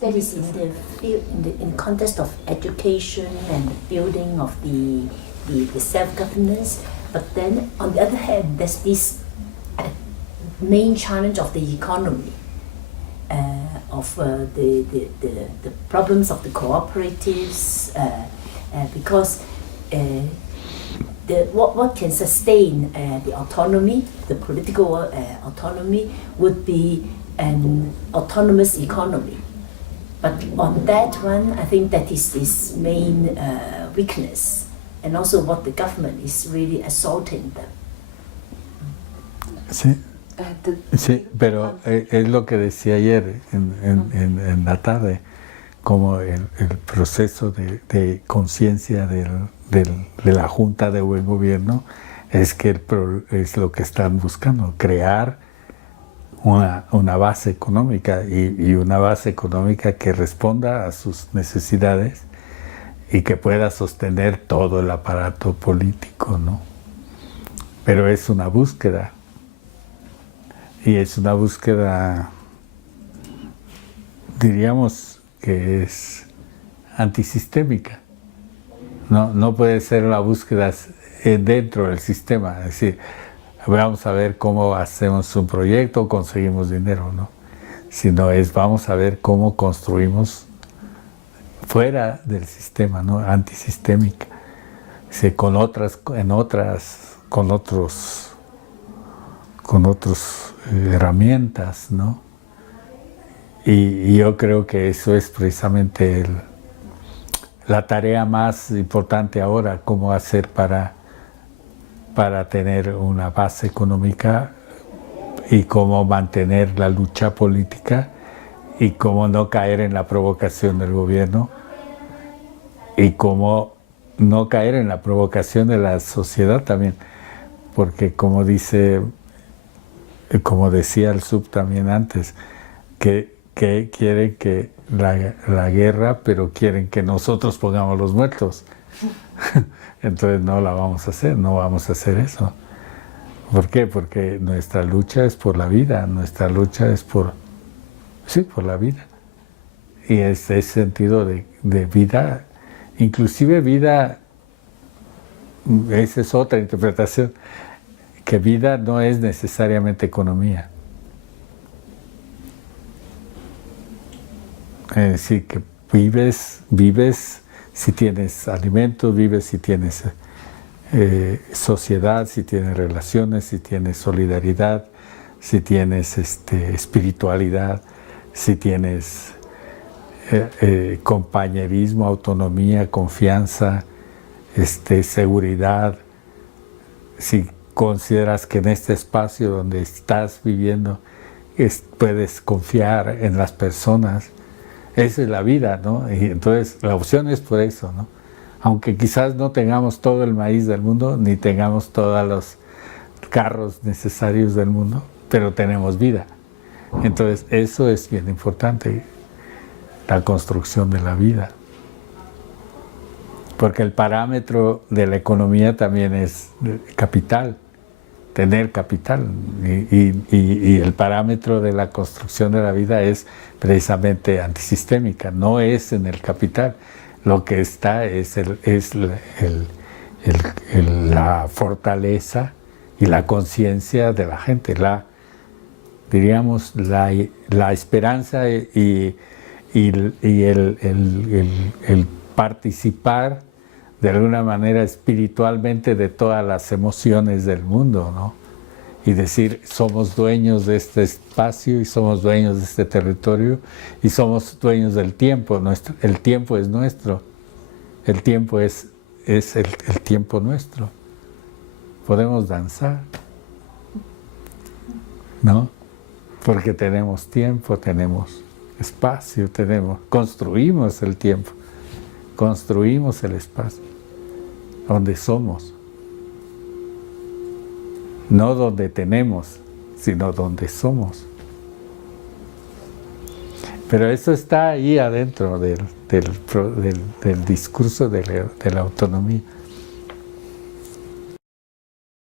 That is in the context of education and the building of the self-governance. But then, on the other hand, there's this main challenge of the economy, of the problems of the cooperatives, because what can sustain the autonomy, the political autonomy, would be an autonomous economy. But on that one, I think that is his main weakness, and also what the government is really assaulting them. Sí. Sí, pero es lo que decía ayer en la tarde, como el proceso de conciencia de la Junta de Buen Gobierno es lo que están buscando, crear una base económica y una base económica que responda a sus necesidades y que pueda sostener todo el aparato político, ¿no? Pero es una búsqueda. Y es una búsqueda, diríamos, que es antisistémica. No puede ser una búsqueda dentro del sistema, es decir, vamos a ver cómo hacemos un proyecto, conseguimos dinero, ¿no? Sino vamos a ver cómo construimos fuera del sistema, ¿no? Antisistémica. Con otras herramientas, ¿no? Y yo creo que eso es precisamente la tarea más importante ahora, cómo hacer para tener una base económica y cómo mantener la lucha política y cómo no caer en la provocación del gobierno y cómo no caer en la provocación de la sociedad también, porque como decía el sub también antes, que quieren que la guerra, pero quieren que nosotros pongamos los muertos. Entonces no la vamos a hacer, no vamos a hacer eso. ¿Por qué? Porque nuestra lucha es por la vida, nuestra lucha es por la vida. Y ese sentido de vida, inclusive vida, esa es otra interpretación, que vida no es necesariamente economía. Es decir, que vives si tienes alimentos, vives si tienes sociedad, si tienes relaciones, si tienes solidaridad, si tienes espiritualidad, si tienes compañerismo, autonomía, confianza, seguridad. Si consideras que en este espacio donde estás viviendo puedes confiar en las personas, esa es la vida, ¿no? Y entonces la opción es por eso, ¿no? Aunque quizás no tengamos todo el maíz del mundo, ni tengamos todos los carros necesarios del mundo, pero tenemos vida. Entonces eso es bien importante, la construcción de la vida. Porque el parámetro de la economía también es capital, tener capital. Y el parámetro de la construcción de la vida es precisamente antisistémica, no es en el capital. Lo que está es la fortaleza y la conciencia de la gente, diríamos, la esperanza y el participar de alguna manera espiritualmente de todas las emociones del mundo, ¿no? Y decir, somos dueños de este espacio y somos dueños de este territorio y somos dueños del tiempo. El tiempo es nuestro. El tiempo es el tiempo nuestro. Podemos danzar, ¿no? Porque tenemos tiempo, tenemos espacio, construimos el tiempo, construimos el espacio, donde somos. No donde tenemos, sino donde somos. Pero eso está ahí adentro del discurso de la autonomía.